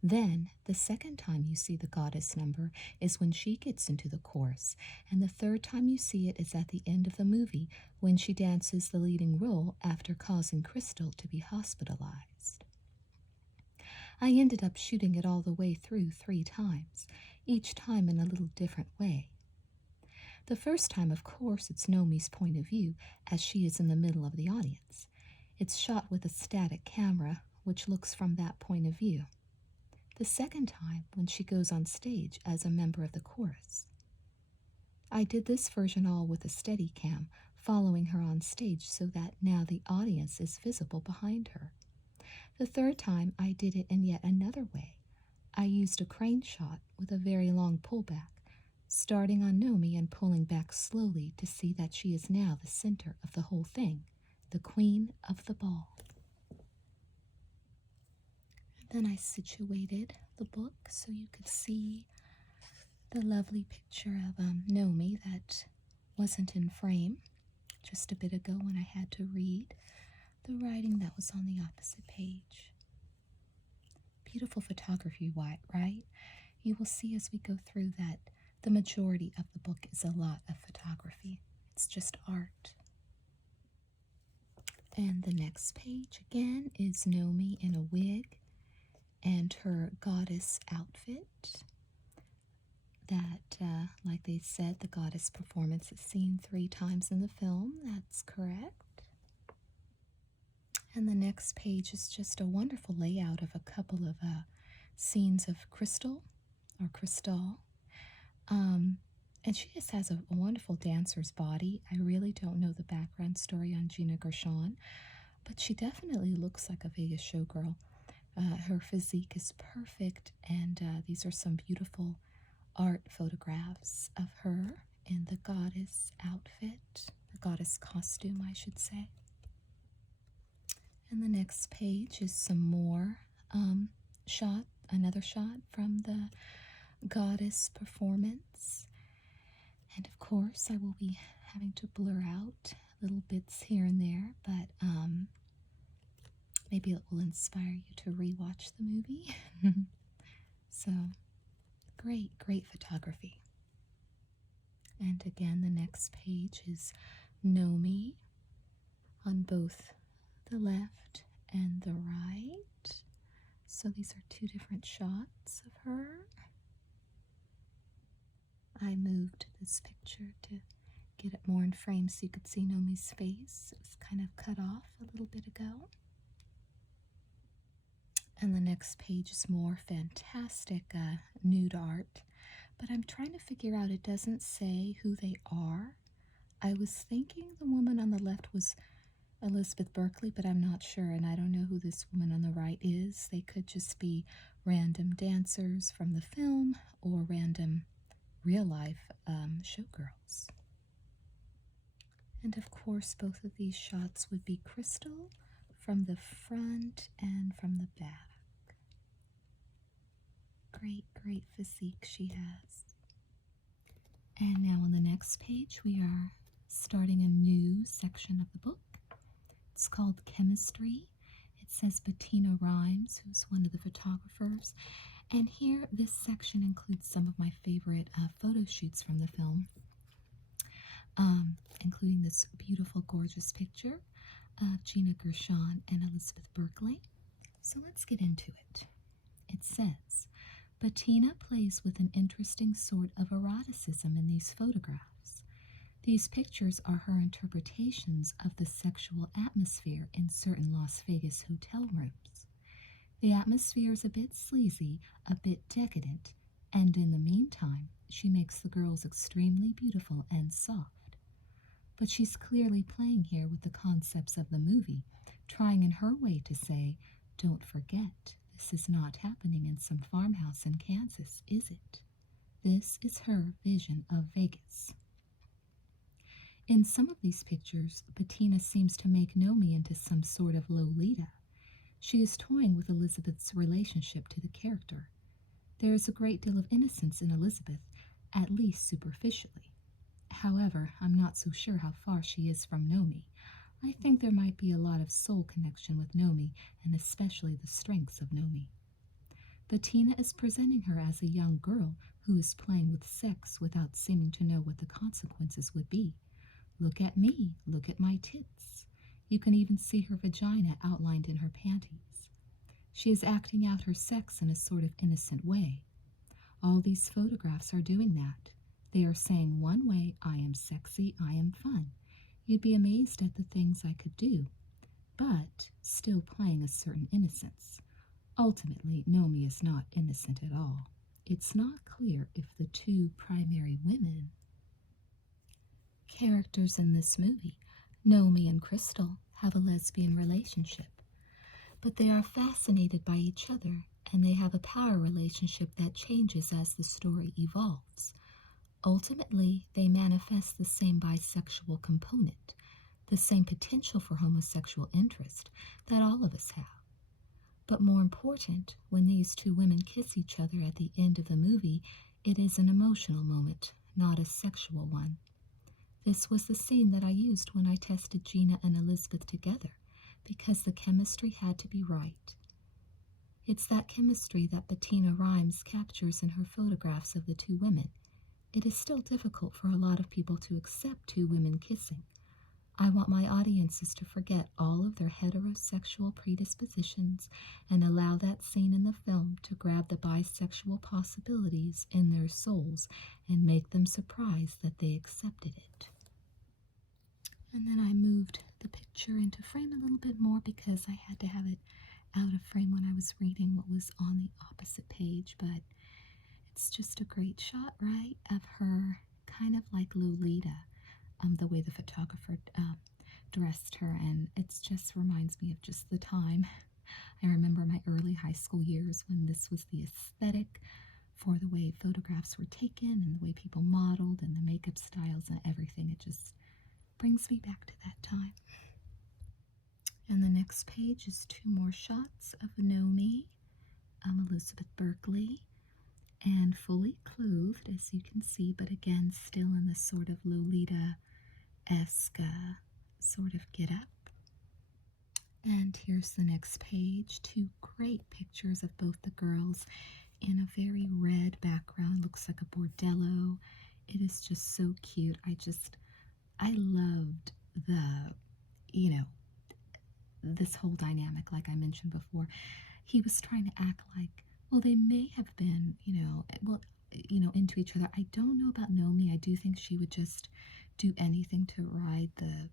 Then, the second time you see the goddess number is when she gets into the chorus, and the third time you see it is at the end of the movie when she dances the leading role after causing Crystal to be hospitalized. I ended up shooting it all the way through 3 times, each time in a little different way. The first time, of course, it's Nomi's point of view, as she is in the middle of the audience. It's shot with a static camera, which looks from that point of view. The second time, when she goes on stage as a member of the chorus. I did this version all with a steady cam, following her on stage so that now the audience is visible behind her. The third time, I did it in yet another way. I used a crane shot with a very long pullback, starting on Nomi and pulling back slowly to see that she is now the center of the whole thing, the queen of the ball. Then I situated the book so you could see the lovely picture of Nomi that wasn't in frame just a bit ago when I had to read the writing that was on the opposite page. Beautiful photography, right? You will see as we go through that the majority of the book is a lot of photography. It's just art. And the next page again is Nomi in a wig and her goddess outfit. That, like they said, the goddess performance is seen 3 times in the film. That's correct. And the next page is just a wonderful layout of a couple of scenes of Crystal, or Crystal. And she just has a wonderful dancer's body. I really don't know the background story on Gina Gershon, but she definitely looks like a Vegas showgirl. Her physique is perfect, and these are some beautiful art photographs of her in the goddess outfit, the goddess costume, I should say. And the next page is some more another shot from the goddess performance. And of course, I will be having to blur out little bits here and there, but maybe it will inspire you to rewatch the movie. So, great photography. And again, the next page is Nomi on both the left and the right. So these are 2 different shots of her. I moved this picture to get it more in frame so you could see Nomi's face. It was kind of cut off a little bit ago. And the next page is more fantastic nude art. But I'm trying to figure out, it doesn't say who they are. I was thinking the woman on the left was Elizabeth Berkley, but I'm not sure, and I don't know who this woman on the right is. They could just be random dancers from the film or random real-life showgirls. And of course, both of these shots would be Crystal from the front and from the back. Great physique she has. And now on the next page, we are starting a new section of the book. It's called Chemistry. It says Bettina Rhymes, who's one of the photographers. And here, this section includes some of my favorite photo shoots from the film, including this beautiful, gorgeous picture of Gina Gershon and Elizabeth Berkley. So let's get into it. It says, Bettina plays with an interesting sort of eroticism in these photographs. These pictures are her interpretations of the sexual atmosphere in certain Las Vegas hotel rooms. The atmosphere is a bit sleazy, a bit decadent, and in the meantime, she makes the girls extremely beautiful and soft. But she's clearly playing here with the concepts of the movie, trying in her way to say, don't forget, this is not happening in some farmhouse in Kansas, is it? This is her vision of Vegas. In some of these pictures, Bettina seems to make Nomi into some sort of Lolita. She is toying with Elizabeth's relationship to the character. There is a great deal of innocence in Elizabeth, at least superficially. However, I'm not so sure how far she is from Nomi. I think there might be a lot of soul connection with Nomi, and especially the strengths of Nomi. Bettina is presenting her as a young girl who is playing with sex without seeming to know what the consequences would be. Look at me, look at my tits. You can even see her vagina outlined in her panties. She is acting out her sex in a sort of innocent way. All these photographs are doing that. They are saying one way, I am sexy, I am fun. You'd be amazed at the things I could do, but still playing a certain innocence. Ultimately, Nomi is not innocent at all. It's not clear if the 2 primary women characters in this movie, Nomi and Crystal, have a lesbian relationship. But they are fascinated by each other, and they have a power relationship that changes as the story evolves. Ultimately, they manifest the same bisexual component, the same potential for homosexual interest that all of us have. But more important, when these 2 women kiss each other at the end of the movie, it is an emotional moment, not a sexual one. This was the scene that I used when I tested Gina and Elizabeth together, because the chemistry had to be right. It's that chemistry that Bettina Rhymes captures in her photographs of the 2 women. It is still difficult for a lot of people to accept 2 women kissing. I want my audiences to forget all of their heterosexual predispositions and allow that scene in the film to grab the bisexual possibilities in their souls and make them surprised that they accepted it. And then I moved the picture into frame a little bit more because I had to have it out of frame when I was reading what was on the opposite page, but it's just a great shot, right, of her kind of like Lolita, the way the photographer dressed her, and it just reminds me of just the time. I remember my early high school years when this was the aesthetic for the way photographs were taken and the way people modeled and the makeup styles and everything. It just brings me back to that time. And the next page is two more shots of Nomi, Elizabeth Berkley, and fully clothed, as you can see, but again, still in this sort of Lolita-esque sort of get-up. And here's the next page, two great pictures of both the girls in a very red background. Looks like a bordello. It is just so cute. I loved this whole dynamic, like I mentioned before. He was trying to act like, well, they may have been, into each other. I don't know about Nomi. I do think she would just do anything to ride the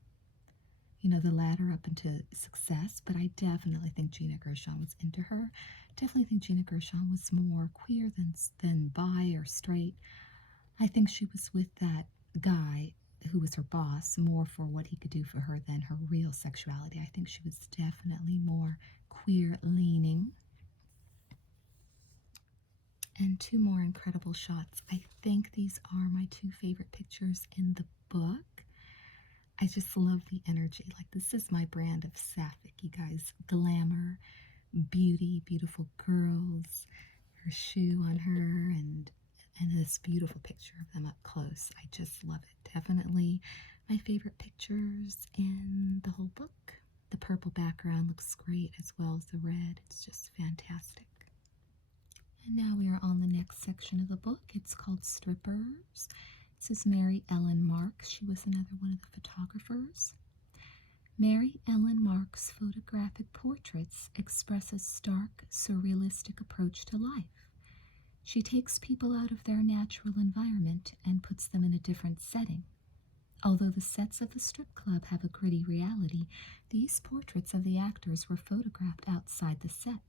ladder up into success, but I definitely think Gina Gershon was into her. Definitely think Gina Gershon was more queer than bi or straight. I think she was with that guy who was her boss more for what he could do for her than her real sexuality. I think she was definitely more queer leaning. And two more incredible shots. I think these are my two favorite pictures in the book. I just love the energy. Like, this is my brand of sapphic, you guys. Glamour, beauty, beautiful girls, her shoe on her, and this beautiful picture of them up close. I just love it. Definitely my favorite pictures in the whole book. The purple background looks great as well as the red. It's just fantastic. And now we are on the next section of the book. It's called Strippers. This is Mary Ellen Marks. She was another one of the photographers. Mary Ellen Marks' photographic portraits express a stark, surrealistic approach to life. She takes people out of their natural environment and puts them in a different setting. Although the sets of the strip club have a gritty reality, these portraits of the actors were photographed outside the set.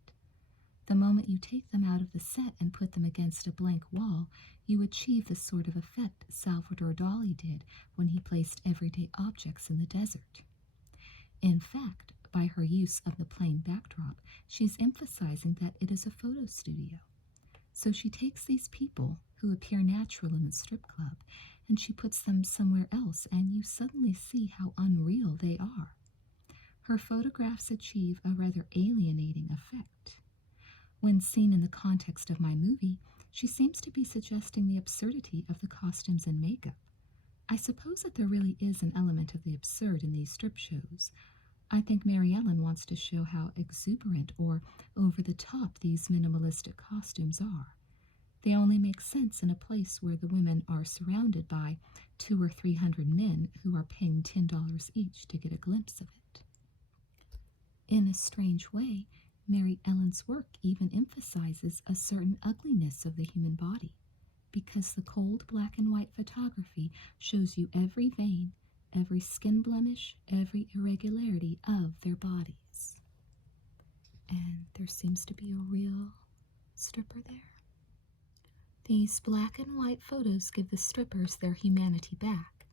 The moment you take them out of the set and put them against a blank wall, you achieve the sort of effect Salvador Dali did when he placed everyday objects in the desert. In fact, by her use of the plain backdrop, she's emphasizing that it is a photo studio. So she takes these people who appear natural in the strip club and she puts them somewhere else, and you suddenly see how unreal they are. Her photographs achieve a rather alienating effect. When seen in the context of my movie, she seems to be suggesting the absurdity of the costumes and makeup. I suppose that there really is an element of the absurd in these strip shows. I think Mary Ellen wants to show how exuberant or over-the-top these minimalistic costumes are. They only make sense in a place where the women are surrounded by 200 or 300 men who are paying $10 each to get a glimpse of it. In a strange way, Mary Ellen's work even emphasizes a certain ugliness of the human body, because the cold black and white photography shows you every vein, every skin blemish, every irregularity of their bodies. And there seems to be a real stripper there. These black and white photos give the strippers their humanity back.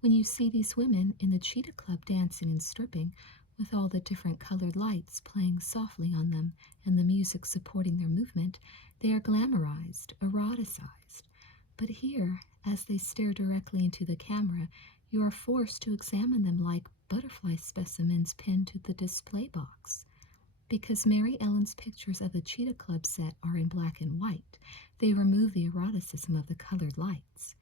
When you see these women in the Cheetah Club dancing and stripping, with all the different colored lights playing softly on them and the music supporting their movement, they are glamorized, eroticized. But here, as they stare directly into the camera, you are forced to examine them like butterfly specimens pinned to the display box. Because Mary Ellen's pictures of the Cheetah Club set are in black and white, they remove the eroticism of the colored lights.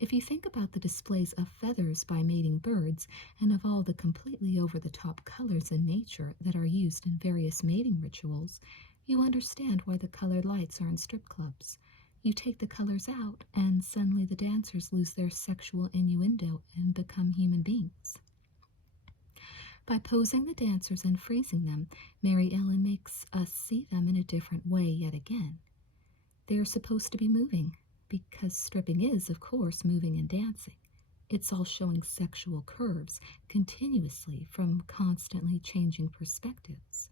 If you think about the displays of feathers by mating birds and of all the completely over-the-top colors in nature that are used in various mating rituals, you understand why the colored lights are in strip clubs. You take the colors out, and suddenly the dancers lose their sexual innuendo and become human beings. By posing the dancers and freezing them, Mary Ellen makes us see them in a different way yet again. They are supposed to be moving, because stripping is, of course, moving and dancing. It's all showing sexual curves continuously from constantly changing perspectives.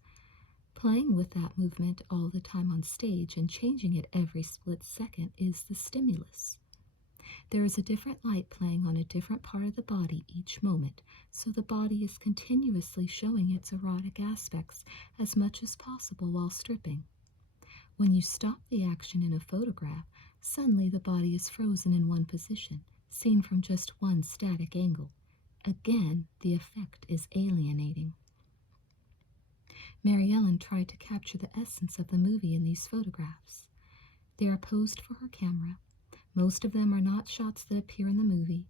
Playing with that movement all the time on stage and changing it every split second is the stimulus. There is a different light playing on a different part of the body each moment, so the body is continuously showing its erotic aspects as much as possible while stripping. When you stop the action in a photograph, suddenly the body is frozen in one position, seen from just one static angle. Again, the effect is alienating. Mary Ellen tried to capture the essence of the movie in these photographs. They are posed for her camera. Most of them are not shots that appear in the movie.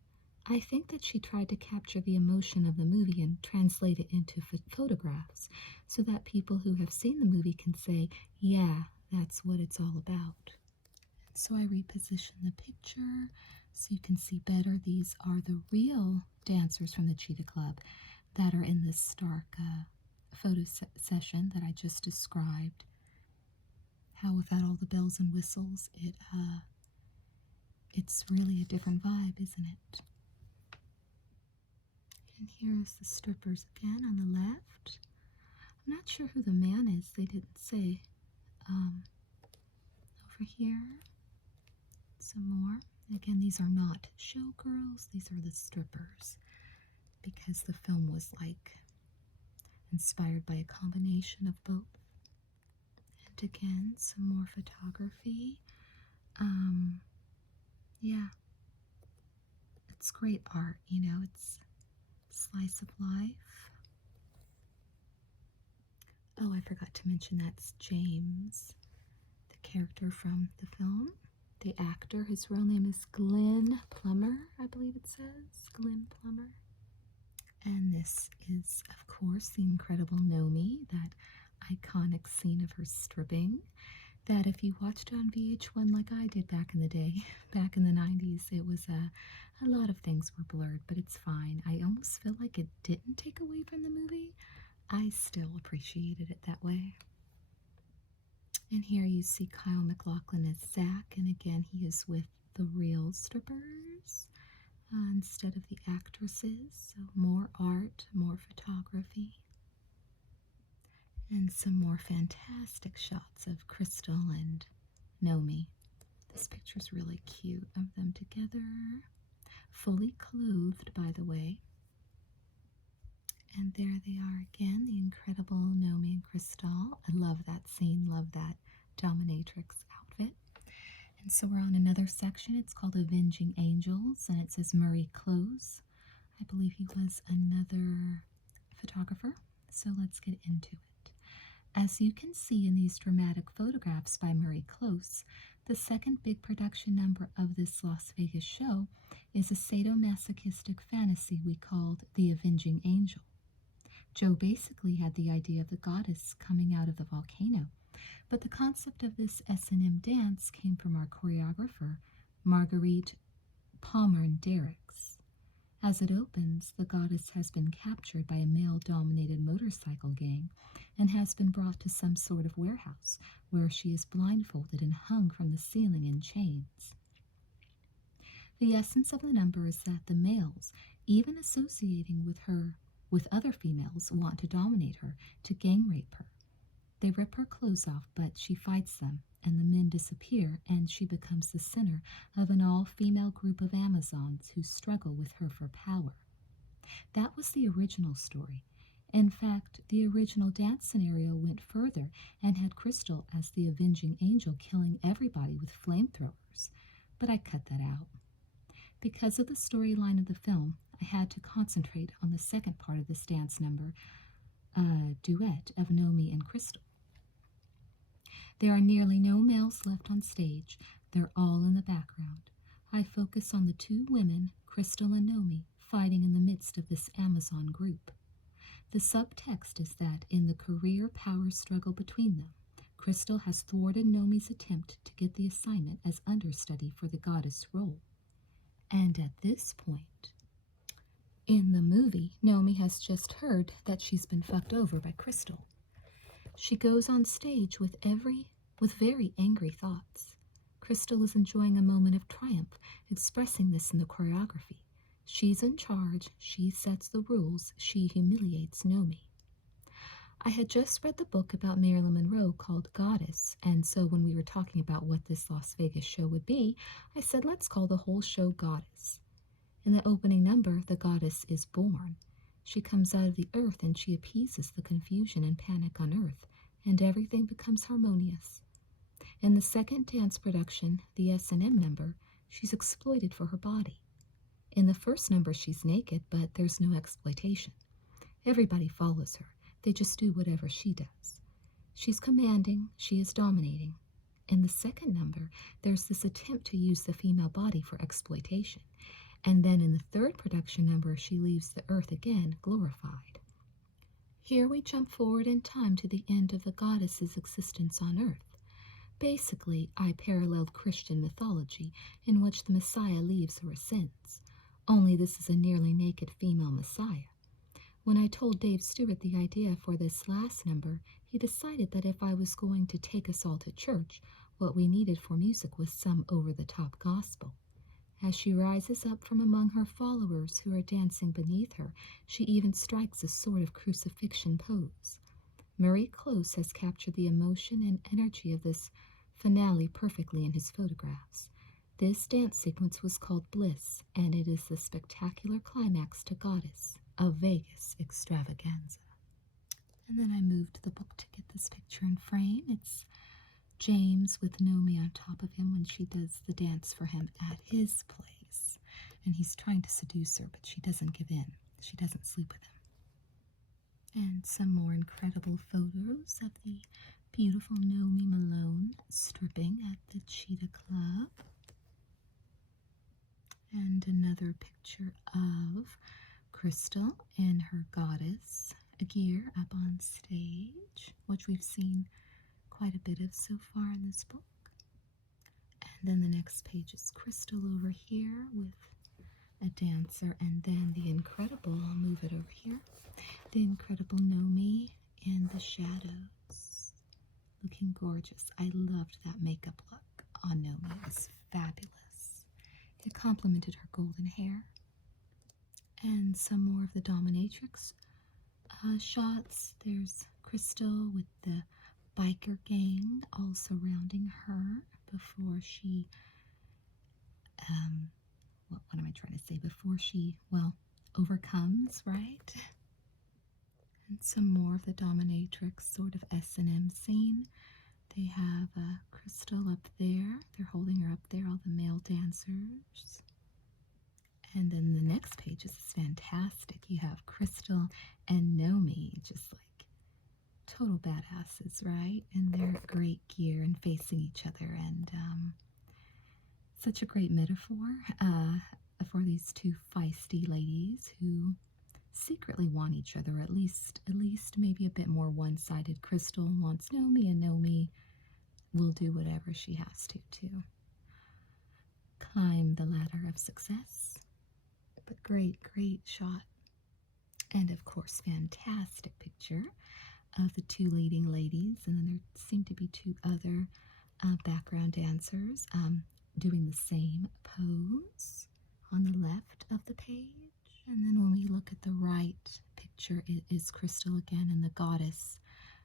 I think that she tried to capture the emotion of the movie and translate it into photographs so that people who have seen the movie can say, yeah, that's what it's all about. So I reposition the picture so you can see better. These are the real dancers from the Cheetah Club that are in this stark photo session that I just described. How without all the bells and whistles, it's really a different vibe, isn't it? And here's the strippers again on the left. I'm not sure who the man is, they didn't say. Over here, some more. Again, these are not showgirls, these are the strippers, because the film was like inspired by a combination of both. And again, some more photography. Yeah, it's great art, you know, it's slice of life. Oh, I forgot to mention that's James, the character from the film. The actor, his real name is Glenn Plummer, I believe it says. Glenn Plummer. And this is, of course, the incredible Nomi, that iconic scene of her stripping. That if you watched on VH1 like I did back in the day, back in the 90s, it was a lot of things were blurred, but it's fine. I almost feel like it didn't take away from the movie. I still appreciated it that way. And here you see Kyle MacLachlan as Zach, and again he is with the real strippers instead of the actresses. So more art, more photography. And some more fantastic shots of Crystal and Nomi. This picture's really cute of them together. Fully clothed, by the way. And there they are again, the incredible Nomi and Crystal. I love that scene, love that dominatrix outfit. And so we're on another section. It's called Avenging Angels, and it says Murray Close. I believe he was another photographer. So let's get into it. As you can see in these dramatic photographs by Murray Close, the second big production number of this Las Vegas show is a sadomasochistic fantasy we called The Avenging Angel. Joe basically had the idea of the goddess coming out of the volcano, but the concept of this S&M dance came from our choreographer, Marguerite Palmer-Derricks. As it opens, the goddess has been captured by a male-dominated motorcycle gang and has been brought to some sort of warehouse where she is blindfolded and hung from the ceiling in chains. The essence of the number is that the males, even associating with her with other females, want to dominate her, to gang rape her. They rip her clothes off, but she fights them, and the men disappear, and she becomes the center of an all-female group of Amazons who struggle with her for power. That was the original story. In fact, the original dance scenario went further and had Crystal as the avenging angel killing everybody with flamethrowers, but I cut that out. Because of the storyline of the film, I had to concentrate on the second part of this dance number, duet of Nomi and Crystal. There are nearly no males left on stage. They're all in the background. I focus on the two women, Crystal and Nomi, fighting in the midst of this Amazon group. The subtext is that in the career power struggle between them, Crystal has thwarted Nomi's attempt to get the assignment as understudy for the goddess role. And at this point, In the movie, Naomi has just heard that she's been fucked over by Crystal. She goes on stage with very angry thoughts. Crystal is enjoying a moment of triumph, expressing this in the choreography. She's in charge, she sets the rules, she humiliates Naomi. I had just read the book about Marilyn Monroe called Goddess, and so when we were talking about what this Las Vegas show would be, I said let's call the whole show Goddess. In the opening number, the goddess is born. She comes out of the earth and she appeases the confusion and panic on earth, and everything becomes harmonious. In the second dance production, the S&M number, she's exploited for her body. In the first number, she's naked, but there's no exploitation. Everybody follows her. They just do whatever she does. She's commanding, she is dominating. In the second number, there's this attempt to use the female body for exploitation. And then in the third production number, she leaves the earth again, glorified. Here we jump forward in time to the end of the goddess's existence on earth. Basically, I paralleled Christian mythology, in which the Messiah leaves or ascends. Only this is a nearly naked female Messiah. When I told Dave Stewart the idea for this last number, he decided that if I was going to take us all to church, what we needed for music was some over-the-top gospel. As she rises up from among her followers who are dancing beneath her, she even strikes a sort of crucifixion pose. Murray Close has captured the emotion and energy of this finale perfectly in his photographs. This dance sequence was called Bliss, and it is the spectacular climax to Goddess, a Vegas extravaganza. And then I moved the book to get this picture in frame. It's James with Naomi on top of him when she does the dance for him at his place. And he's trying to seduce her, but she doesn't give in. She doesn't sleep with him. And some more incredible photos of the beautiful Naomi Malone stripping at the Cheetah Club. And another picture of Crystal in her goddess gear up on stage, which we've seen quite a bit of so far in this book. And then the next page is Crystal over here with a dancer, and then the incredible, I'll move it over here, the incredible Naomi in the shadows, looking gorgeous. I loved that makeup look on Naomi. It was fabulous. It complemented her golden hair. And some more of the dominatrix shots. There's Crystal with the biker gang all surrounding her before she, what am I trying to say? Before she, well, overcomes, right? And some more of the dominatrix sort of S&M scene. They have Crystal up there. They're holding her up there, all the male dancers. And then the next page is fantastic. You have Crystal and Naomi, just like total badasses, right? And they're great gear and facing each other, and such a great metaphor for these two feisty ladies who secretly want each other, at least maybe a bit more one-sided. Crystal wants Naomi, and Naomi will do whatever she has to climb the ladder of success. But great shot. And of course, fantastic picture of the two leading ladies, and then there seem to be two other background dancers doing the same pose on the left of the page. And then when we look at the right picture, it is Crystal again in the goddess,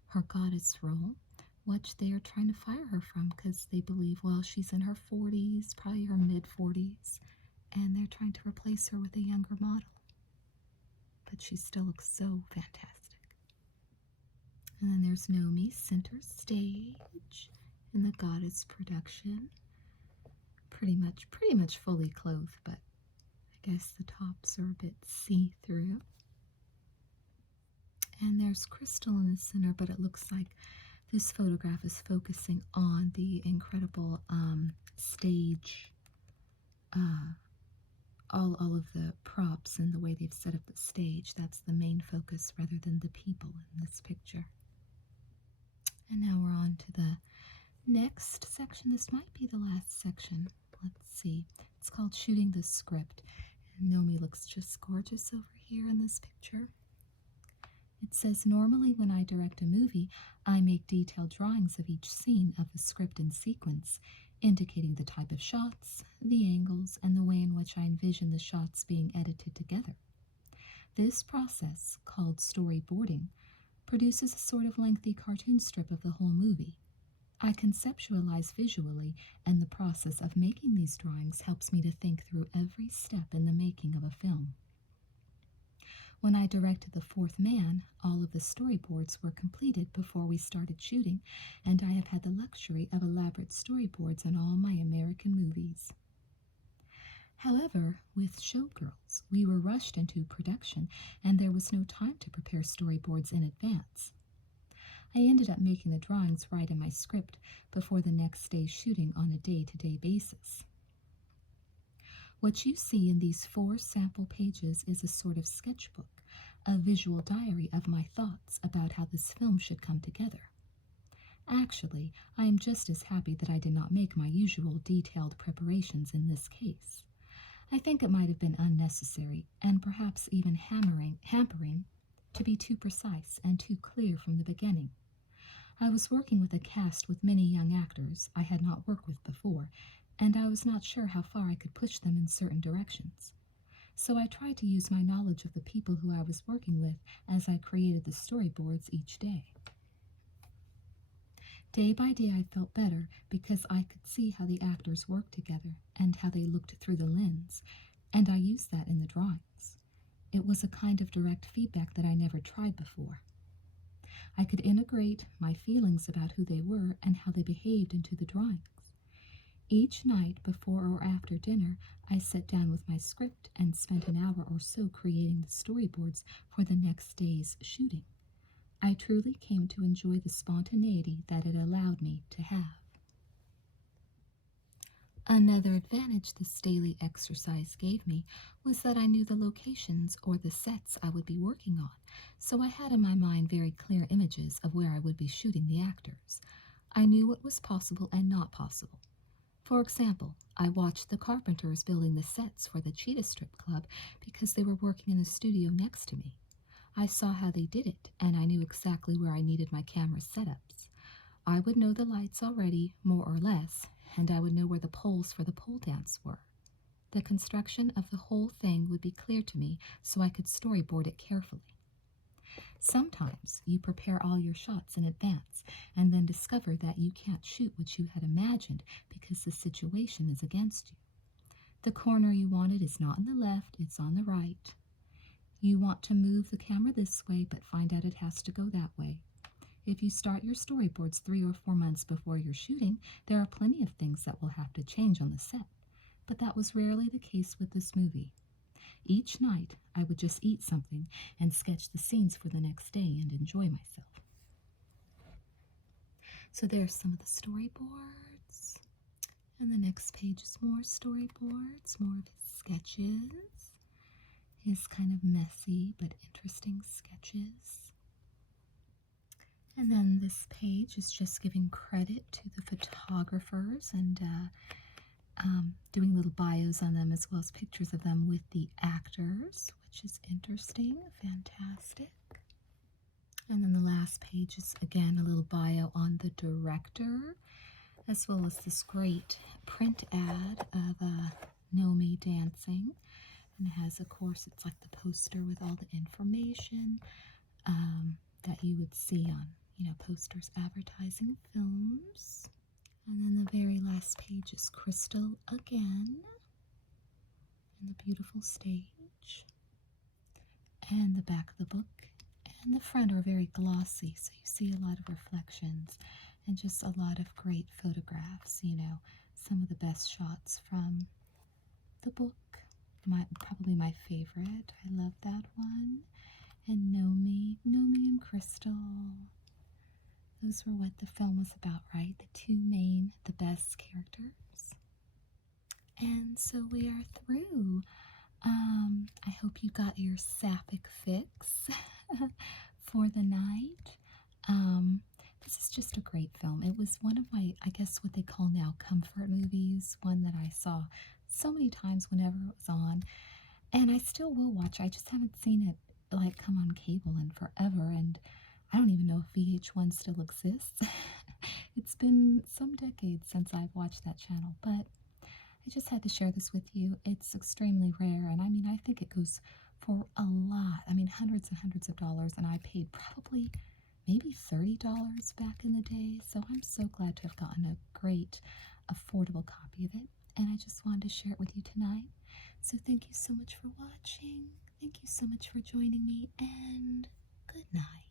her goddess role, which they are trying to fire her from because they believe, well, she's in her 40s, probably her mid-40s, and they're trying to replace her with a younger model. But she still looks so fantastic. And then there's Naomi center stage in the goddess production. Pretty much fully clothed, but I guess the tops are a bit see-through. And there's Crystal in the center, but it looks like this photograph is focusing on the incredible stage, all of the props and the way they've set up the stage. That's the main focus rather than the people in this picture. And now we're on to the next section. This might be the last section. Let's see. It's called Shooting the Script. And Naomi looks just gorgeous over here in this picture. It says, normally when I direct a movie, I make detailed drawings of each scene of the script and sequence, indicating the type of shots, the angles, and the way in which I envision the shots being edited together. This process, called storyboarding, produces a sort of lengthy cartoon strip of the whole movie. I conceptualize visually, and the process of making these drawings helps me to think through every step in the making of a film. When I directed The Fourth Man, all of the storyboards were completed before we started shooting, and I have had the luxury of elaborate storyboards on all my American movies. However, with Showgirls, we were rushed into production, and there was no time to prepare storyboards in advance. I ended up making the drawings right in my script before the next day's shooting on a day-to-day basis. What you see in these 4 sample pages is a sort of sketchbook, a visual diary of my thoughts about how this film should come together. Actually, I am just as happy that I did not make my usual detailed preparations in this case. I think it might have been unnecessary and perhaps even hampering to be too precise and too clear from the beginning. I was working with a cast with many young actors I had not worked with before, and I was not sure how far I could push them in certain directions. So I tried to use my knowledge of the people who I was working with as I created the storyboards each day. Day by day I felt better because I could see how the actors worked together and how they looked through the lens, and I used that in the drawings. It was a kind of direct feedback that I never tried before. I could integrate my feelings about who they were and how they behaved into the drawings. Each night, before or after dinner, I sat down with my script and spent an hour or so creating the storyboards for the next day's shooting. I truly came to enjoy the spontaneity that it allowed me to have. Another advantage this daily exercise gave me was that I knew the locations or the sets I would be working on, so I had in my mind very clear images of where I would be shooting the actors. I knew what was possible and not possible. For example, I watched the carpenters building the sets for the Cheetah Strip Club because they were working in the studio next to me. I saw how they did it, and I knew exactly where I needed my camera setups. I would know the lights already, more or less, and I would know where the poles for the pole dance were. The construction of the whole thing would be clear to me so I could storyboard it carefully. Sometimes you prepare all your shots in advance and then discover that you can't shoot what you had imagined because the situation is against you. The corner you wanted is not on the left, it's on the right. You want to move the camera this way but find out it has to go that way. If you start your storyboards 3 or 4 months before you're shooting, there are plenty of things that will have to change on the set. But that was rarely the case with this movie. Each night, I would just eat something and sketch the scenes for the next day and enjoy myself. So there's some of the storyboards. And the next page is more storyboards, more of his sketches. His kind of messy but interesting sketches. And then this page is just giving credit to the photographers and doing little bios on them as well as pictures of them with the actors, which is interesting, fantastic. And then the last page is again a little bio on the director, as well as this great print ad of Nomi dancing. And it has, of course, it's like the poster with all the information that you would see on, posters advertising films. And then the very last page is Crystal again, and the beautiful stage, and the back of the book and the front are very glossy, so you see a lot of reflections and just a lot of great photographs, some of the best shots from the book. Probably my favorite. I love that one. And Nomi and Crystal. Those were what the film was about, right? The best characters. And so we are through. I hope you got your sapphic fix for the night. This is just a great film. It was one of my, I guess what they call now comfort movies, one that I saw so many times whenever it was on. And I still will watch. I just haven't seen it like come on cable in forever, and I don't even know if VH1 still exists. It's been some decades since I've watched that channel, but I just had to share this with you. It's extremely rare, and I mean, I think it goes for a lot. I mean, hundreds and hundreds of dollars, and I paid probably maybe $30 back in the day. So I'm so glad to have gotten a great, affordable copy of it, and I just wanted to share it with you tonight. So thank you so much for watching. Thank you so much for joining me, and good night.